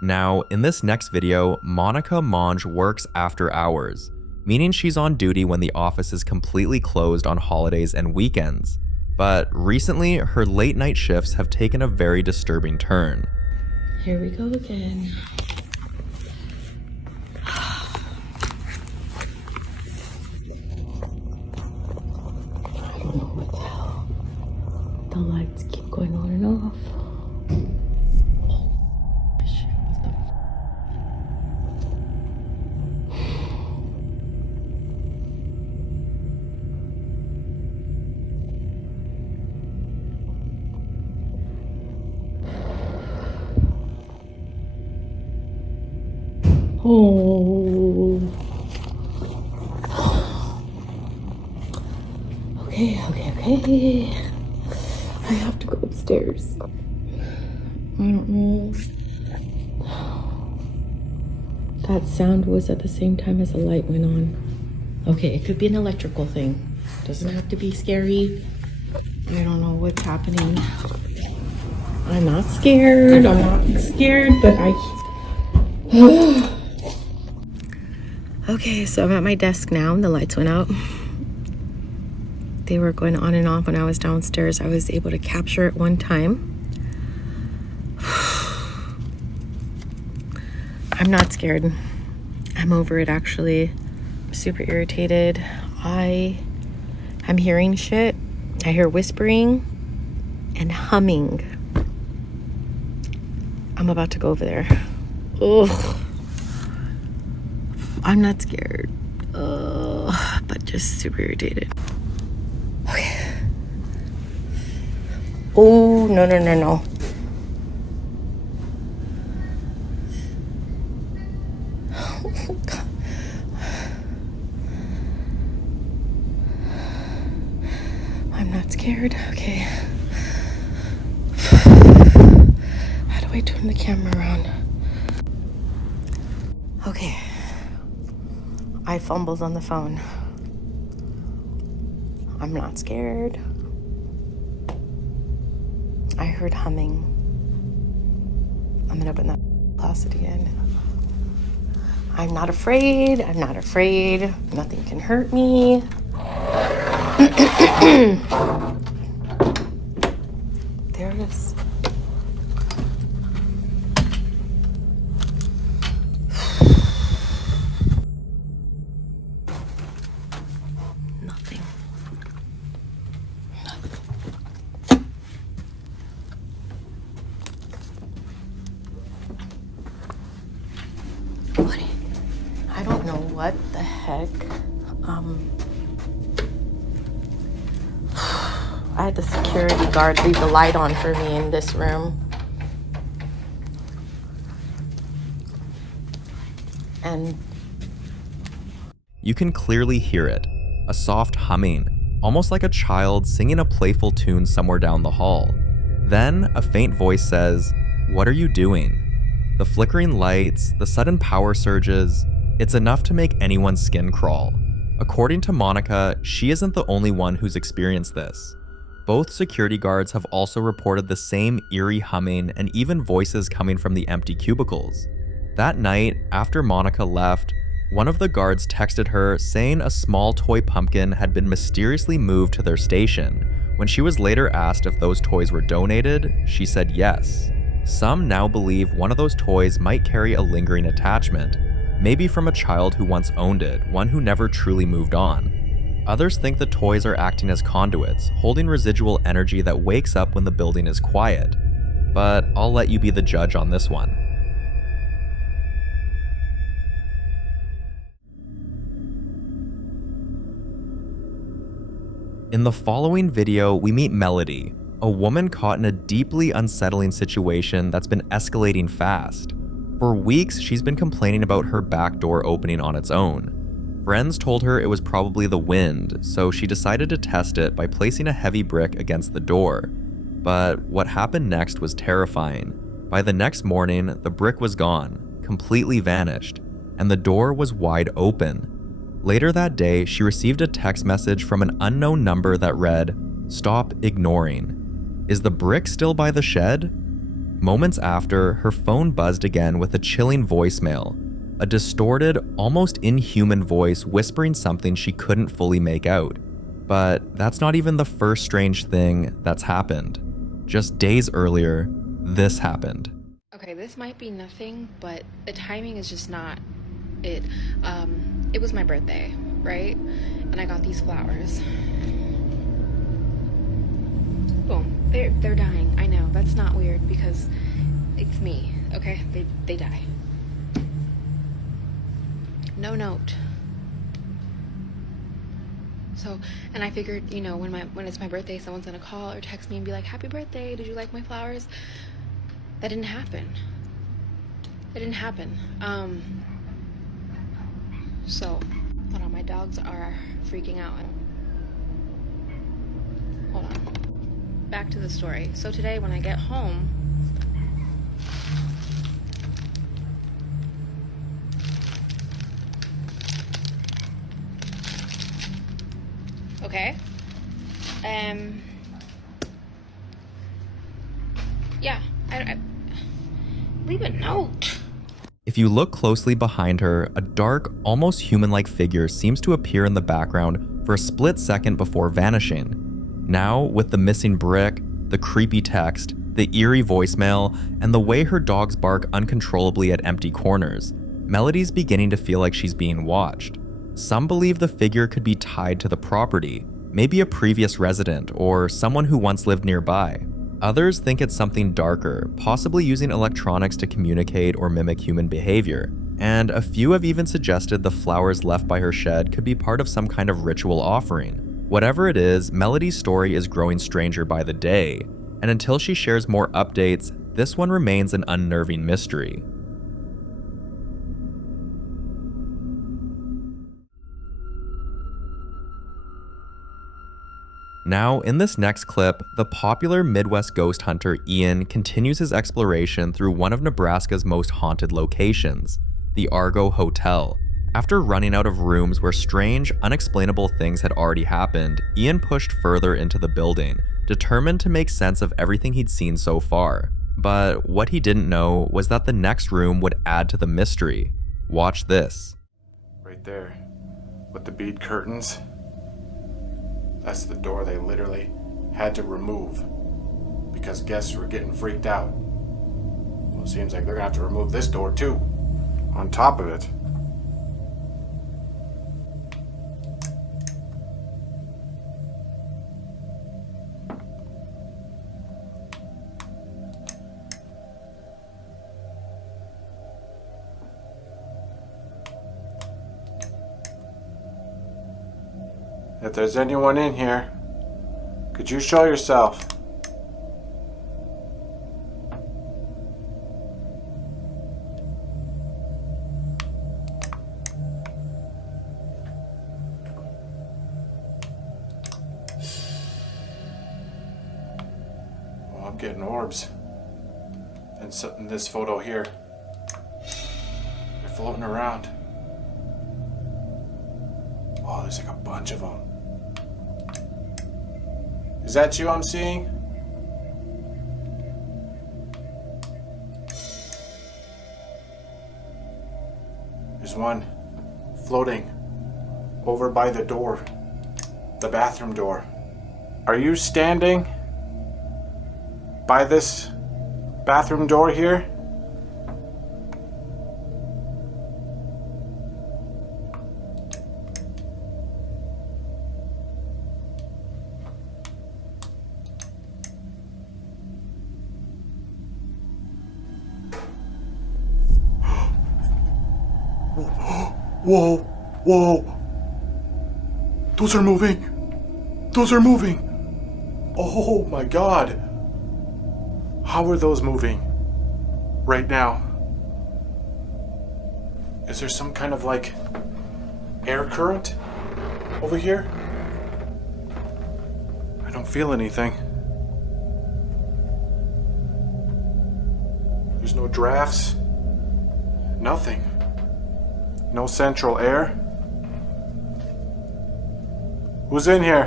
Now, in this next video, Monica Monge works after hours, meaning she's on duty when the office is completely closed on holidays and weekends. But recently, her late night shifts have taken a very disturbing turn. Here we go again. I don't know what the hell. The lights keep going on and off. Oh. Okay. I have to go upstairs. I don't know. That sound was at the same time as the light went on. Okay, it could be an electrical thing. Doesn't have to be scary. I don't know what's happening. I'm not scared. But Okay, so I'm at my desk now and the lights went out. They were going on and off when I was downstairs. I was able to capture it one time. I'm not scared. I'm over it actually. I'm super irritated. I'm hearing shit. I hear whispering and humming. I'm about to go over there. Ugh. I'm not scared, but just super irritated. Okay. Oh, no. Oh, God. I'm not scared. Okay. How do I turn the camera around? Okay. I fumbled on the phone. I'm not scared. I heard humming. I'm gonna open that closet again. I'm not afraid. Nothing can hurt me. There it is. I don't know what the heck. I had the security guard leave the light on for me in this room. And you can clearly hear it, a soft humming, almost like a child singing a playful tune somewhere down the hall. Then a faint voice says, "What are you doing?" The flickering lights, the sudden power surges, it's enough to make anyone's skin crawl. According to Monica, she isn't the only one who's experienced this. Both security guards have also reported the same eerie humming and even voices coming from the empty cubicles. That night, after Monica left, one of the guards texted her saying a small toy pumpkin had been mysteriously moved to their station. When she was later asked if those toys were donated, she said yes. Some now believe one of those toys might carry a lingering attachment, maybe from a child who once owned it, one who never truly moved on. Others think the toys are acting as conduits, holding residual energy that wakes up when the building is quiet. But I'll let you be the judge on this one. In the following video, we meet Melody, a woman caught in a deeply unsettling situation that's been escalating fast. For weeks, she's been complaining about her back door opening on its own. Friends told her it was probably the wind, so she decided to test it by placing a heavy brick against the door. But what happened next was terrifying. By the next morning, the brick was gone, completely vanished, and the door was wide open. Later that day, she received a text message from an unknown number that read, "Stop ignoring. Is the brick still by the shed?" Moments after, her phone buzzed again with a chilling voicemail, a distorted, almost inhuman voice whispering something she couldn't fully make out. But that's not even the first strange thing that's happened. Just days earlier, this happened. Okay, this might be nothing, but the timing is just not it. It was my birthday, right? And I got these flowers. Boom. They're dying. I know. That's not weird because it's me, okay? They die. No note. So, and I figured, you know, when it's my birthday, someone's gonna call or text me and be like, "Happy birthday, did you like my flowers?" That didn't happen. It didn't happen. So, hold on, my dogs are freaking out. Hold on. Back to the story. So today when I get home, okay, yeah, I leave a note. If you look closely behind her, a dark, almost human-like figure seems to appear in the background for a split second before vanishing. Now, with the missing brick, the creepy text, the eerie voicemail, and the way her dogs bark uncontrollably at empty corners, Melody's beginning to feel like she's being watched. Some believe the figure could be tied to the property, maybe a previous resident or someone who once lived nearby. Others think it's something darker, possibly using electronics to communicate or mimic human behavior. And a few have even suggested the flowers left by her shed could be part of some kind of ritual offering. Whatever it is, Melody's story is growing stranger by the day, and until she shares more updates, this one remains an unnerving mystery. Now, in this next clip, the popular Midwest ghost hunter Ian continues his exploration through one of Nebraska's most haunted locations, the Argo Hotel. After running out of rooms where strange, unexplainable things had already happened, Ian pushed further into the building, determined to make sense of everything he'd seen so far. But what he didn't know was that the next room would add to the mystery. Watch this. Right there, with the bead curtains. That's the door they literally had to remove because guests were getting freaked out. Well, it seems like they're gonna have to remove this door too, on top of it. If there's anyone in here, could you show yourself? Oh, I'm getting orbs. And so, in this photo here, they're floating around. Oh, there's like a bunch of them. Is that you I'm seeing? There's one floating over by the door, the bathroom door. Are you standing by this bathroom door here? Whoa, whoa. Those are moving. Those are moving. Oh my God. How are those moving right now? Is there some kind of like air current over here? I don't feel anything. There's no drafts. Nothing. No central air. Who's in here?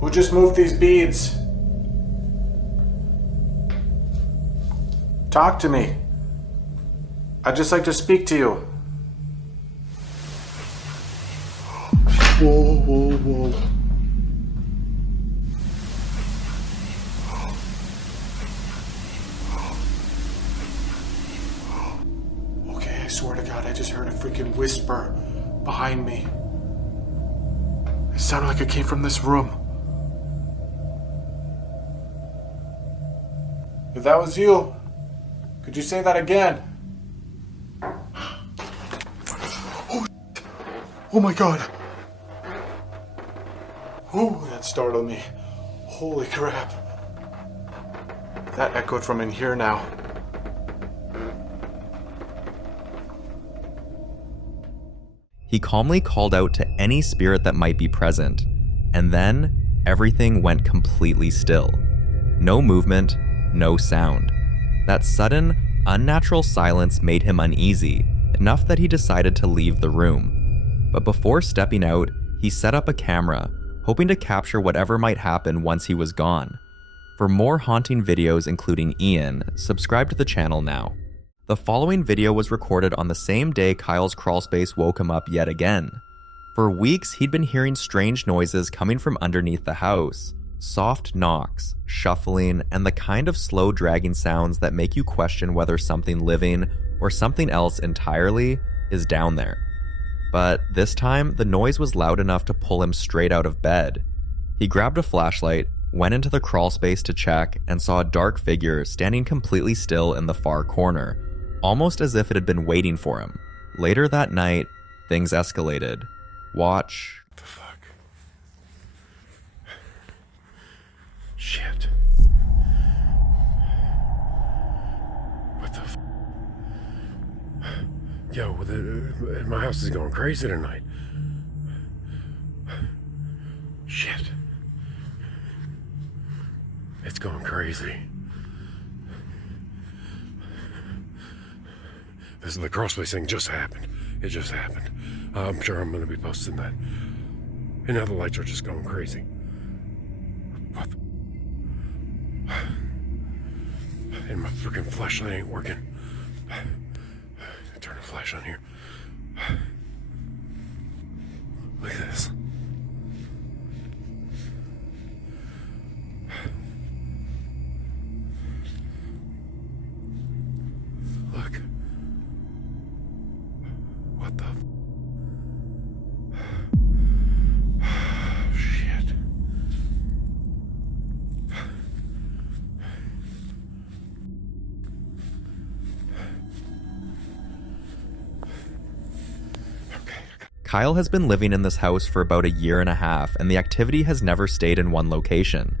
Who just moved these beads? Talk to me. I'd just like to speak to you. Whoa, whoa, whoa. Okay, I swear to God, I just heard a freaking whisper behind me. It sounded like it came from this room. If that was you, could you say that again? Oh my God. Oh, that startled me. Holy crap. That echoed from in here now. He calmly called out to any spirit that might be present, and then everything went completely still. No movement, no sound. That sudden, unnatural silence made him uneasy, enough that he decided to leave the room. But before stepping out, he set up a camera, hoping to capture whatever might happen once he was gone. For more haunting videos including Ian, subscribe to the channel now. The following video was recorded on the same day Kyle's crawlspace woke him up yet again. For weeks, he'd been hearing strange noises coming from underneath the house. Soft knocks, shuffling, and the kind of slow dragging sounds that make you question whether something living or something else entirely is down there. But this time, the noise was loud enough to pull him straight out of bed. He grabbed a flashlight, went into the crawlspace to check, and saw a dark figure standing completely still in the far corner, almost as if it had been waiting for him. Later that night, things escalated. Watch. What the fuck? Shit. What the f? Yo, my house is going crazy tonight. Shit. It's going crazy. This is the crossface thing just happened. It just happened. I'm sure I'm gonna be posting that. And now the lights are just going crazy. What the? And my freaking flashlight ain't working. Turn the flash on here. Look at this. Look. What the? Shit. Kyle has been living in this house for about a year and a half, and the activity has never stayed in one location.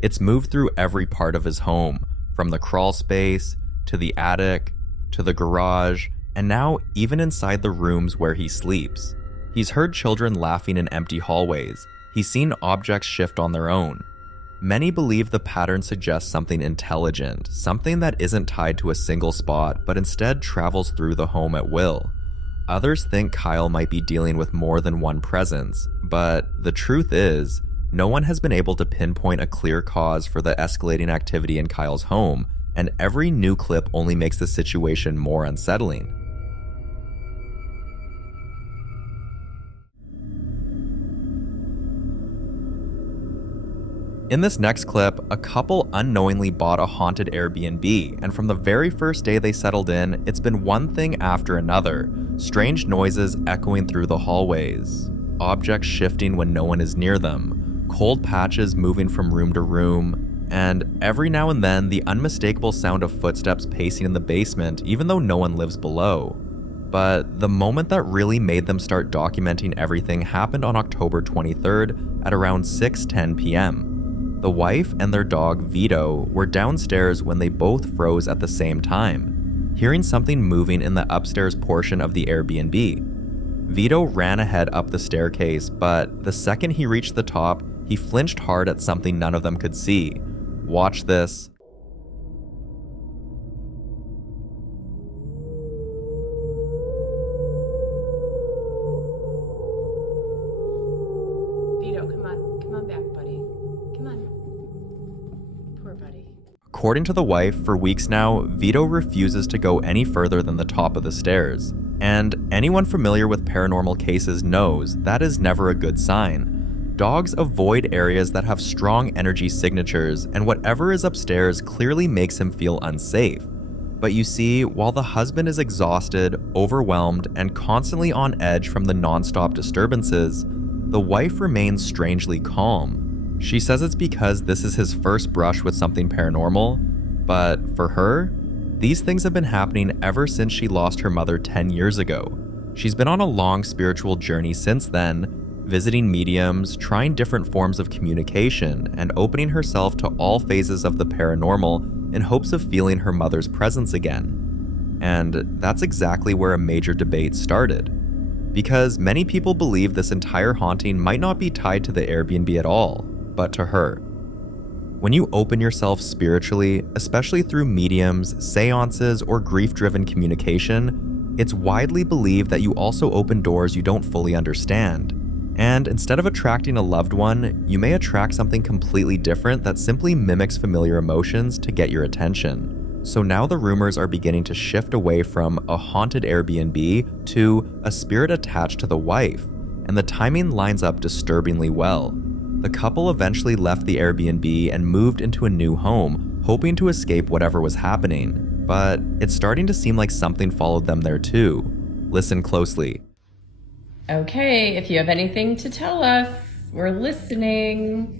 It's moved through every part of his home, from the crawl space, to the attic, to the garage, and now even inside the rooms where he sleeps. He's heard children laughing in empty hallways. He's seen objects shift on their own. Many believe the pattern suggests something intelligent, something that isn't tied to a single spot, but instead travels through the home at will. Others think Kyle might be dealing with more than one presence, but the truth is, no one has been able to pinpoint a clear cause for the escalating activity in Kyle's home, and every new clip only makes the situation more unsettling. In this next clip, a couple unknowingly bought a haunted Airbnb, and from the very first day they settled in, it's been one thing after another. Strange noises echoing through the hallways, objects shifting when no one is near them, cold patches moving from room to room, and every now and then the unmistakable sound of footsteps pacing in the basement even though no one lives below. But the moment that really made them start documenting everything happened on October 23rd at around 6:10 p.m. The wife and their dog, Vito, were downstairs when they both froze at the same time. hearing something moving in the upstairs portion of the Airbnb. Vito ran ahead up the staircase, but the second he reached the top, he flinched hard at something none of them could see. Watch this. Vito, come on back, buddy. Come on. Poor buddy. According to the wife, for weeks now, Vito refuses to go any further than the top of the stairs. And anyone familiar with paranormal cases knows that is never a good sign. Dogs avoid areas that have strong energy signatures, and whatever is upstairs clearly makes him feel unsafe. But you see, while the husband is exhausted, overwhelmed, and constantly on edge from the non-stop disturbances, the wife remains strangely calm. She says it's because this is his first brush with something paranormal, but for her, these things have been happening ever since she lost her mother 10 years ago. She's been on a long spiritual journey since then, visiting mediums, trying different forms of communication, and opening herself to all phases of the paranormal in hopes of feeling her mother's presence again. And that's exactly where a major debate started. Because many people believe this entire haunting might not be tied to the Airbnb at all, but to her. When you open yourself spiritually, especially through mediums, seances, or grief-driven communication, it's widely believed that you also open doors you don't fully understand. And instead of attracting a loved one, you may attract something completely different that simply mimics familiar emotions to get your attention. So now the rumors are beginning to shift away from a haunted Airbnb to a spirit attached to the wife, and the timing lines up disturbingly well. The couple eventually left the Airbnb and moved into a new home, hoping to escape whatever was happening. But it's starting to seem like something followed them there too. Listen closely. Okay, if you have anything to tell us, we're listening.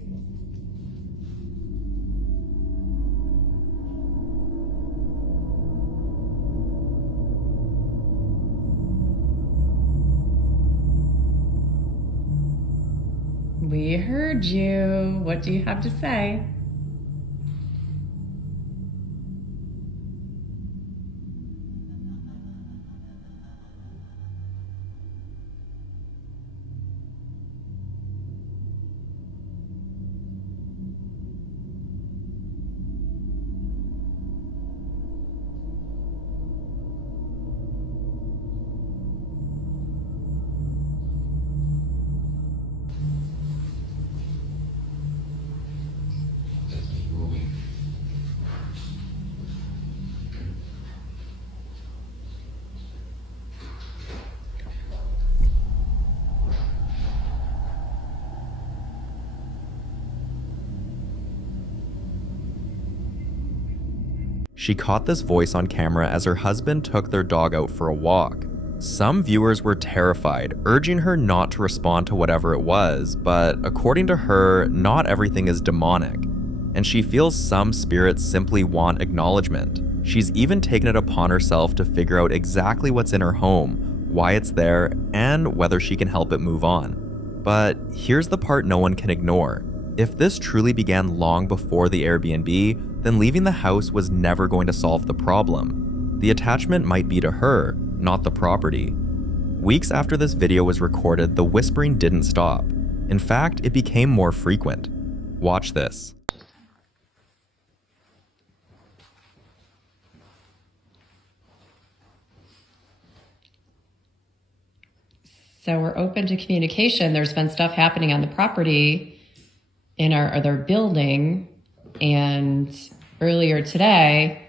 We heard you. What do you have to say? She caught this voice on camera as her husband took their dog out for a walk. Some viewers were terrified, urging her not to respond to whatever it was, but according to her, not everything is demonic, and she feels some spirits simply want acknowledgement. She's even taken it upon herself to figure out exactly what's in her home, why it's there, and whether she can help it move on. But here's the part no one can ignore. If this truly began long before the Airbnb, then leaving the house was never going to solve the problem. The attachment might be to her, not the property. Weeks after this video was recorded, the whispering didn't stop. In fact, it became more frequent. Watch this. So we're open to communication. There's been stuff happening on the property in our other building, and earlier today.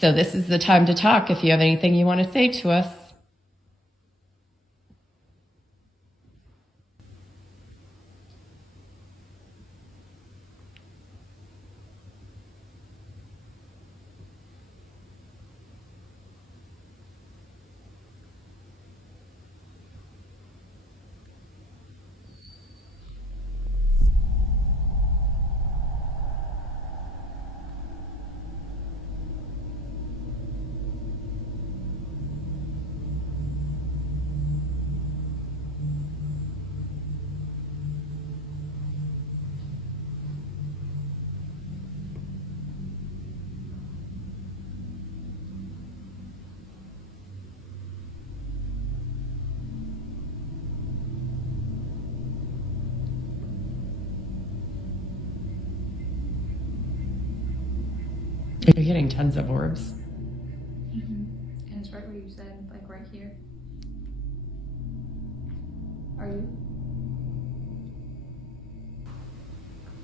So this is the time to talk if you have anything you want to say to us. getting tons of orbs. And it's right where you said, like right here. Are you?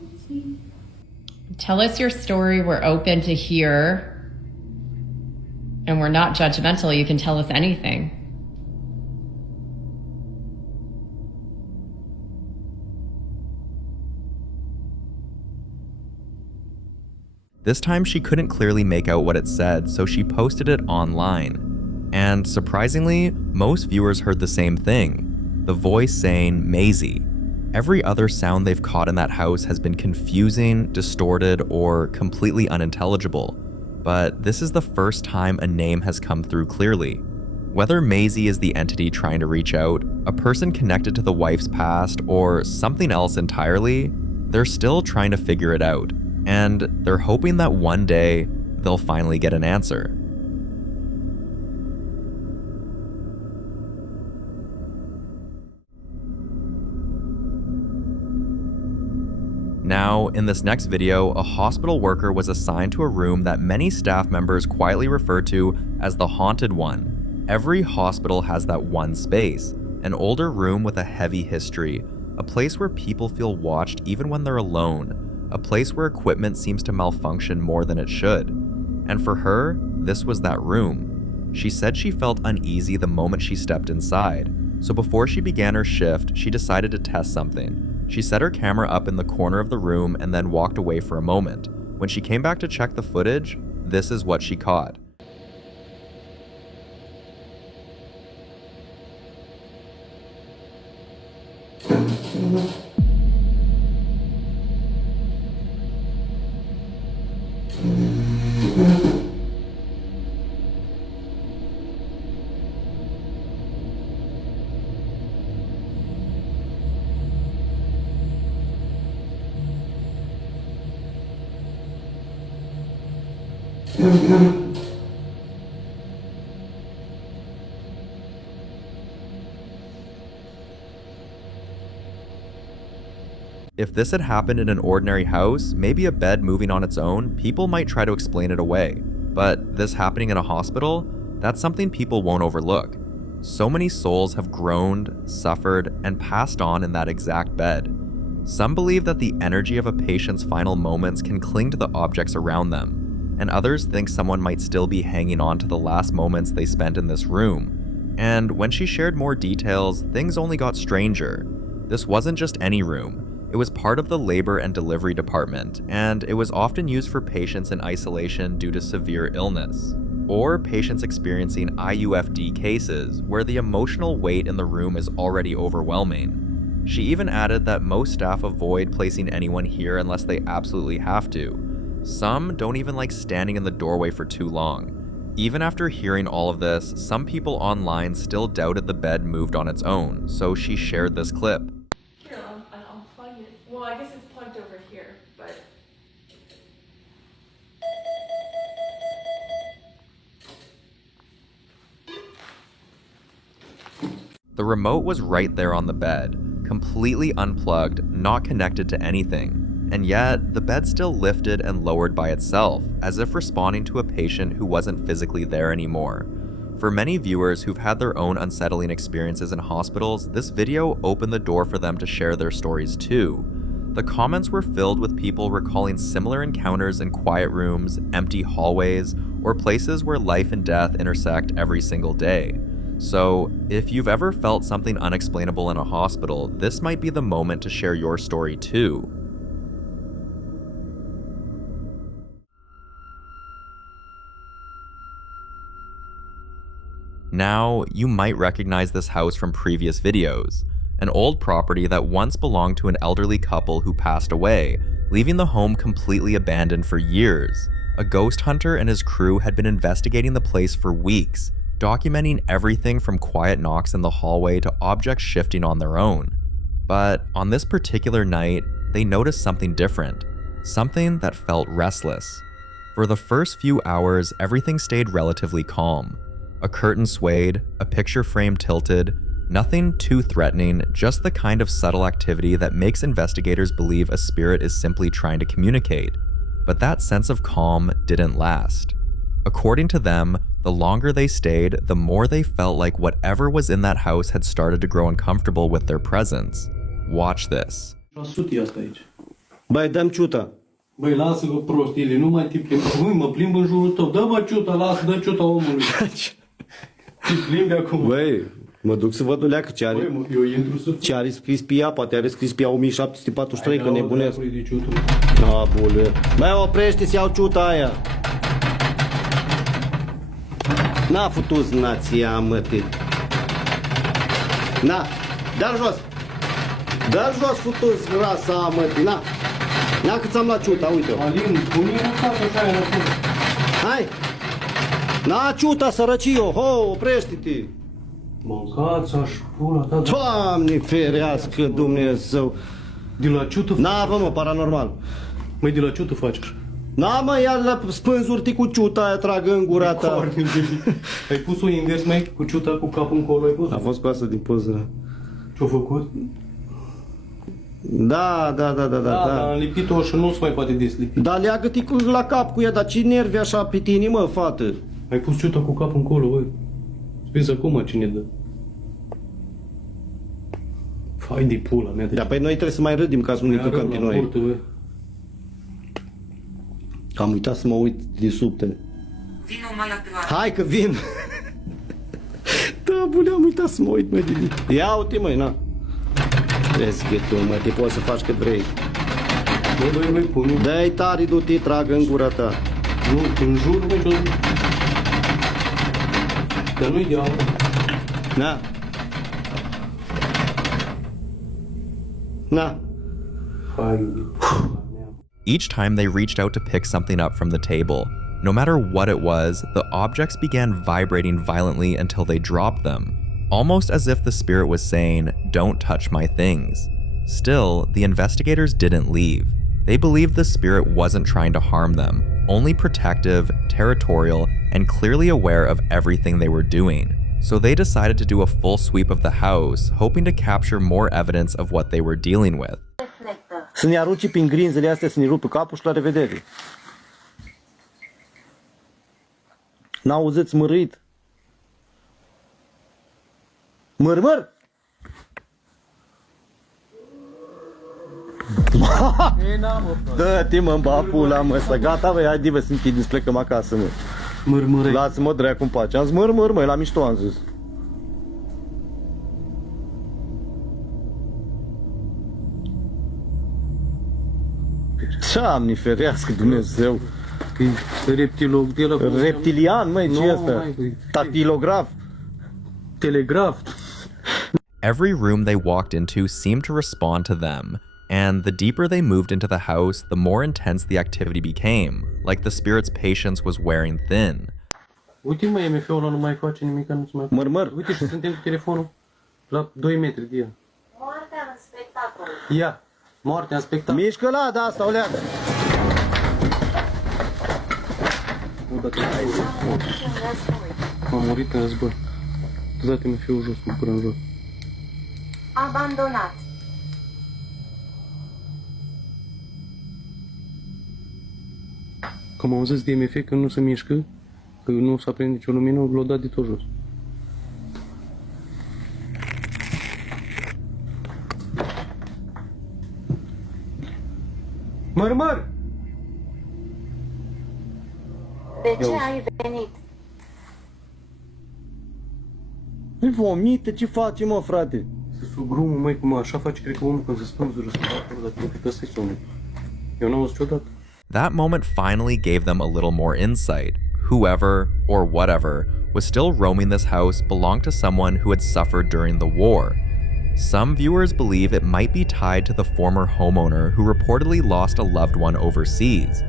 Let's see. Tell us your story. We're open to hear. And we're not judgmental. You can tell us anything. This time she couldn't clearly make out what it said, so she posted it online. And surprisingly, most viewers heard the same thing. The voice saying Maisie. Every other sound they've caught in that house has been confusing, distorted, or completely unintelligible. But this is the first time a name has come through clearly. Whether Maisie is the entity trying to reach out, a person connected to the wife's past, or something else entirely, they're still trying to figure it out. And they're hoping that one day they'll finally get an answer. Now, in this next video, a hospital worker was assigned to a room that many staff members quietly refer to as the haunted one. Every hospital has that one space, an older room with a heavy history, a place where people feel watched even when they're alone, a place where equipment seems to malfunction more than it should. And for her, this was that room. She said she felt uneasy the moment she stepped inside, so before she began her shift, she decided to test something. She set her camera up in the corner of the room and then walked away for a moment. When she came back to check the footage, this is what she caught. If this had happened in an ordinary house, maybe a bed moving on its own, people might try to explain it away. But this happening in a hospital, that's something people won't overlook. So many souls have groaned, suffered, and passed on in that exact bed. Some believe that the energy of a patient's final moments can cling to the objects around them, and others think someone might still be hanging on to the last moments they spent in this room. And when she shared more details, things only got stranger. This wasn't just any room. It was part of the labor and delivery department, and it was often used for patients in isolation due to severe illness, or patients experiencing IUFD cases where the emotional weight in the room is already overwhelming. She even added that most staff avoid placing anyone here unless they absolutely have to. Some don't even like standing in the doorway for too long. Even after hearing all of this, some people online still doubted the bed moved on its own, so she shared this clip. Here, I'll plug it. Well, I guess it's plugged over here, but... The remote was right there on the bed, completely unplugged, not connected to anything. And yet, the bed still lifted and lowered by itself, as if responding to a patient who wasn't physically there anymore. For many viewers who've had their own unsettling experiences in hospitals, this video opened the door for them to share their stories too. The comments were filled with people recalling similar encounters in quiet rooms, empty hallways, or places where life and death intersect every single day. So, if you've ever felt something unexplainable in a hospital, this might be the moment to share your story too. Now, you might recognize this house from previous videos, an old property that once belonged to an elderly couple who passed away, leaving the home completely abandoned for years. A ghost hunter and his crew had been investigating the place for weeks, documenting everything from quiet knocks in the hallway to objects shifting on their own. But on this particular night, they noticed something different, something that felt restless. For the first few hours, everything stayed relatively calm. A curtain swayed, a picture frame tilted, nothing too threatening, just the kind of subtle activity that makes investigators believe a spirit is simply trying to communicate. but that sense of calm didn't last. According to them, the longer they stayed, the more they felt like whatever was in that house had started to grow uncomfortable with their presence. Watch this. Băi, dăm ciuta. Băi, lasă-vă prostile, nu mai te plimbi. Băi, mă plimb în jurul tău. Dă-mă ciuta, lasă, dă ciuta omului. Te plimbi acum. Băi, mă duc să văd o leacă ce are. Băi, eu intru să... Ce are scris pe ea, poate are scris pe ea 1743, că nebunesc. Da, bule. Băi, oprește-ți, iau ciuta aia. N-a futuz nația, măte. Na, dă-l jos. Dă-l jos, futuz rasa, măte, na. Na, că ți-am luat ciuta, uite-o. Alin, pune-i măcar așa înapoi. Hai! Na, ciuta, sărăcio, ho, oprește-te! Mâncați-aș pula ta... Doamne ferească, Dumnezeu! De la ciută... Na, bă, mă, paranormal. Măi, de la ciută faci așa. Na, mă, ia la spânzuri cu ciuta aia, tragă în gura ta. Ai pus-o invers, mai cu ciuta cu capul încolo, ai pus? A fost scoasă din poză. Ce-a făcut? Da. Am lipit-o și nu se mai poate deslipi. Da, leagă-te la cap cu ea, dar ce nervi așa pe tine, mă, fată? Ai pus ciuta cu capul încolo, băi. Spui acum cine dă. Hai de pula mea. Da, păi noi trebuie să mai râdim ca să nu ne căcăm pe noi. Am uitat să mă uit de subte. Hai că vin! Da, bune, am uitat să mă uit, mă, Didi. Ia uite, măi, na. Vezi că tu, mă, te poți să faci cât vrei. Băi, pune. Dă-i tare, du-te, tragă în gura ta. Nu, în jur, măi, dar nu-i de aur. Na. Na. Each time they reached out to pick something up from the table, no matter what it was, the objects began vibrating violently until they dropped them, almost as if the spirit was saying, "Don't touch my things." Still, the investigators didn't leave. They believed the spirit wasn't trying to harm them, only protective, territorial, and clearly aware of everything they were doing. So they decided to do a full sweep of the house, hoping to capture more evidence of what they were dealing with. Să ne arunci prin grinzele astea, să ne rupă capul și la revedere. N-auziți mărit? Măr! Dă-te, mă, ba pula, mă, să gata, băi, hai, divă, să închidem, să plecăm acasă, mă. Măr. Lasă-mă, dracu, în pace. Am zis măr, măi, la mișto am zis. Doamne ferească, Dumnezeu. Reptilian, măi, ce ăsta? Tactilograf. Telegraf. Every room they walked into seemed to respond to them, and the deeper they moved into the house, the more intense the activity became, like the spirit's patience was wearing thin. Uite, mă, MF-ul ăla nu mai face nimic, nu se mai... Măr. Uite, și suntem cu telefonul la 2 metri de el. Moartea în spectacol. Ia, moartea în spectacol. Mișcă la, da, asta o leagă. M-am murit în război. Tu date MF-ul jos, mă până în jos. Abandonat. Că m-am zis de MF că nu se mișcă, că nu s-a prins nicio lumină, l-o dat de tot jos. Măr! De ce ai venit? Nu vomite, ce face, mă, frate? Să sub grumul, măi, cum așa face, cred că omul când se spânzură să facă, dar cred că ăsta-i somnul. Eu n-am auzit odată. That moment finally gave them a little more insight. Whoever, or whatever, was still roaming this house belonged to someone who had suffered during the war. Some viewers believe it might be tied to the former homeowner who reportedly lost a loved one overseas.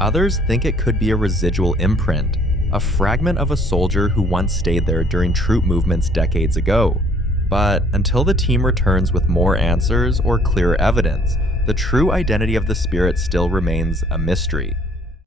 Others think it could be a residual imprint, a fragment of a soldier who once stayed there during troop movements decades ago. But until the team returns with more answers or clearer evidence, the true identity of the spirit still remains a mystery.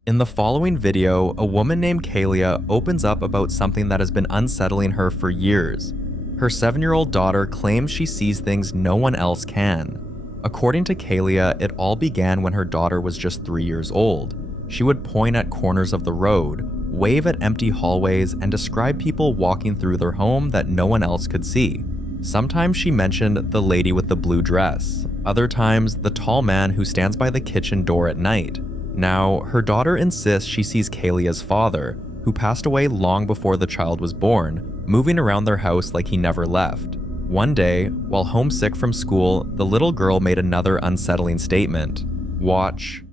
In the following video, a woman named Kalia opens up about something that has been unsettling her for years. Her 7-year-old daughter claims she sees things no one else can. According to Kalia, it all began when her daughter was just 3 years old. She would point at corners of the road, wave at empty hallways, and describe people walking through their home that no one else could see. Sometimes she mentioned the lady with the blue dress, other times the tall man who stands by the kitchen door at night. Now, her daughter insists she sees Kalia's father, who passed away long before the child was born, moving around their house like he never left. One day, while homesick from school, the little girl made another unsettling statement. Watch.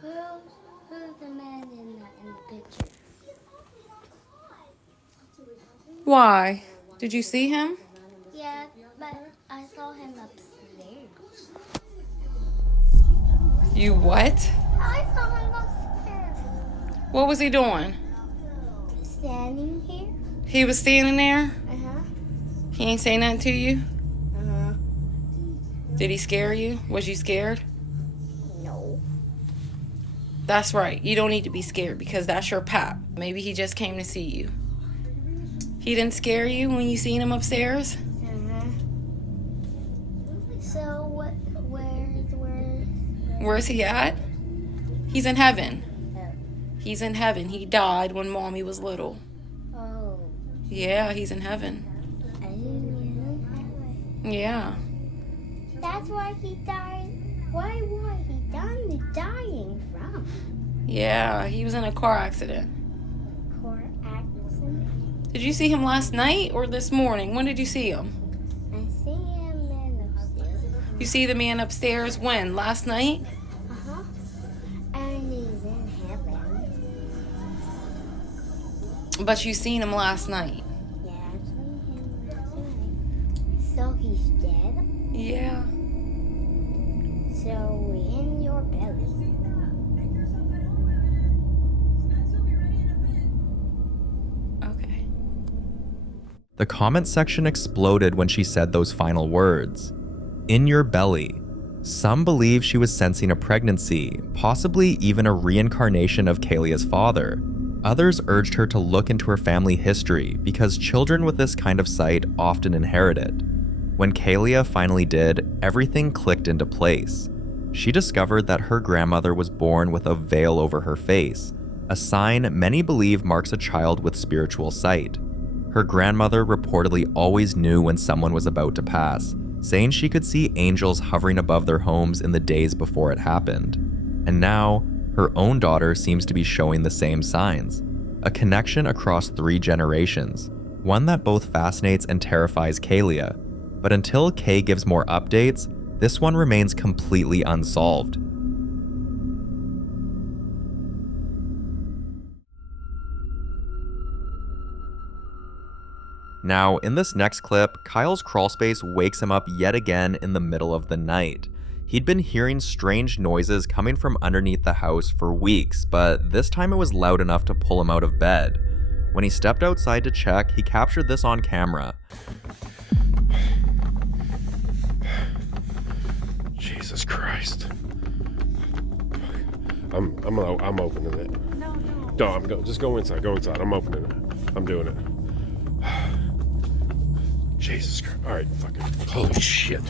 Who's the man in the picture? Why? Did you see him? Yeah, but I saw him upstairs. You what? I saw him upstairs. What was he doing? Standing here? He was standing there? Uh-huh. He ain't say nothing to you? Uh-huh. Did he scare you? Was you scared? No. That's right. You don't need to be scared because that's your pap. Maybe he just came to see you. He didn't scare you when you seen him upstairs? Uh-huh. So Where's he at? He's in heaven. Oh. He's in heaven. He died when Mommy was little. Oh. Yeah, he's in heaven. I didn't know that way. Yeah. That's why he died. Why he dying from? Yeah, he was in a car accident. Car accident? Did you see him last night or this morning? When did you see him? I see him in upstairs. You see the man upstairs when? Last night? Uh-huh. And he's in heaven. But you seen him last night? Yeah, I seen him last night. So he's dead? Yeah. So in your belly. Okay. The comment section exploded when she said those final words. In your belly. Some believe she was sensing a pregnancy, possibly even a reincarnation of Kalia's father. Others urged her to look into her family history because children with this kind of sight often inherit it. When Kalia finally did, everything clicked into place. She discovered that her grandmother was born with a veil over her face, a sign many believe marks a child with spiritual sight. Her grandmother reportedly always knew when someone was about to pass, saying she could see angels hovering above their homes in the days before it happened. And now, her own daughter seems to be showing the same signs, a connection across 3 generations, one that both fascinates and terrifies Kalia. But until Kay gives more updates, this one remains completely unsolved. Now, in this next clip, Kyle's crawlspace wakes him up yet again in the middle of the night. He'd been hearing strange noises coming from underneath the house for weeks, but this time it was loud enough to pull him out of bed. When he stepped outside to check, he captured this on camera. Jesus Christ. I'm opening it. No, just go inside. Go inside. I'm opening it. I'm doing it. Jesus Christ. All right, fucking. Holy shit.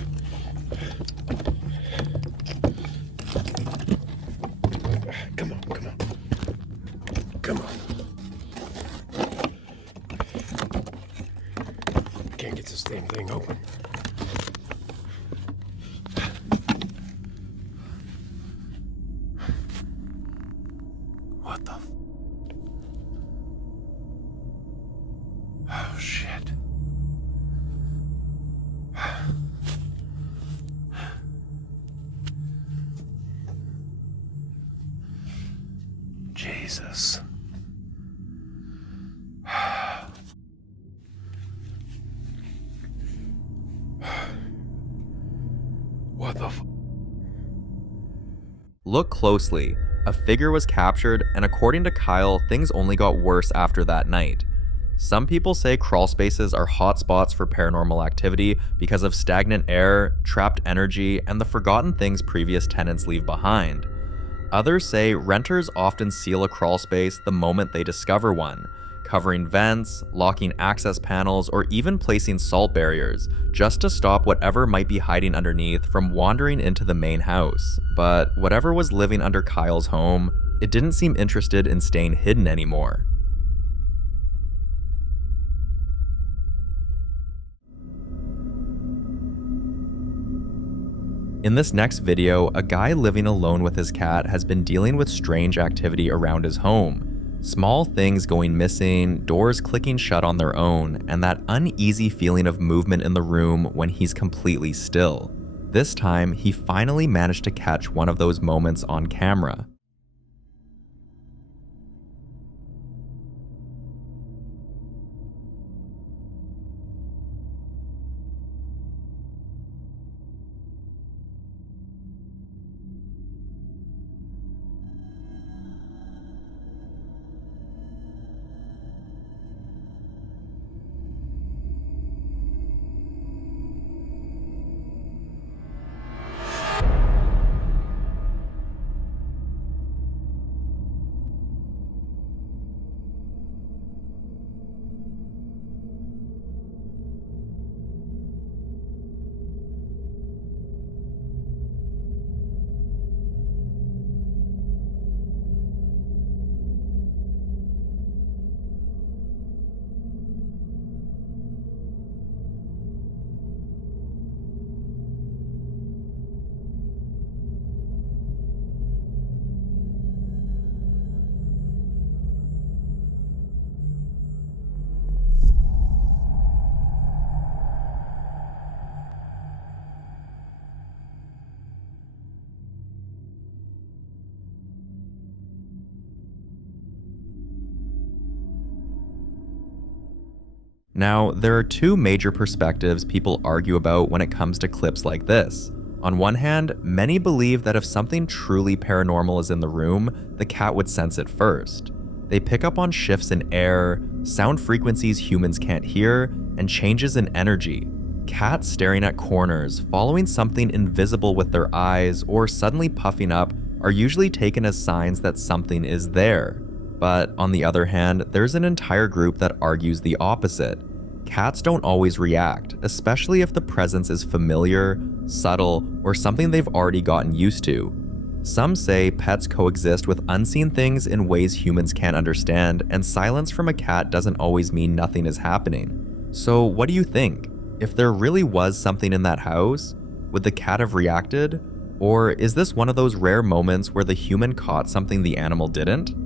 Come on. Can't get this damn thing open. What the Oh, shit. Jesus. What the Look closely. A figure was captured, and according to Kyle, things only got worse after that night. Some people say crawl spaces are hotspots for paranormal activity because of stagnant air, trapped energy, and the forgotten things previous tenants leave behind. Others say renters often seal a crawl space the moment they discover one, covering vents, locking access panels, or even placing salt barriers, just to stop whatever might be hiding underneath from wandering into the main house. But whatever was living under Kyle's home it didn't seem interested in staying hidden anymore. In this next video, a guy living alone with his cat has been dealing with strange activity around his home. Small things going missing, doors clicking shut on their own, and that uneasy feeling of movement in the room when he's completely still. This time, he finally managed to catch one of those moments on camera. Now, there are two major perspectives people argue about when it comes to clips like this. On one hand, many believe that if something truly paranormal is in the room, the cat would sense it first. They pick up on shifts in air, sound frequencies humans can't hear, and changes in energy. Cats staring at corners, following something invisible with their eyes, or suddenly puffing up are usually taken as signs that something is there. But on the other hand, there's an entire group that argues the opposite. Cats don't always react, especially if the presence is familiar, subtle, or something they've already gotten used to. Some say pets coexist with unseen things in ways humans can't understand, and silence from a cat doesn't always mean nothing is happening. So what do you think? If there really was something in that house, would the cat have reacted? Or is this one of those rare moments where the human caught something the animal didn't?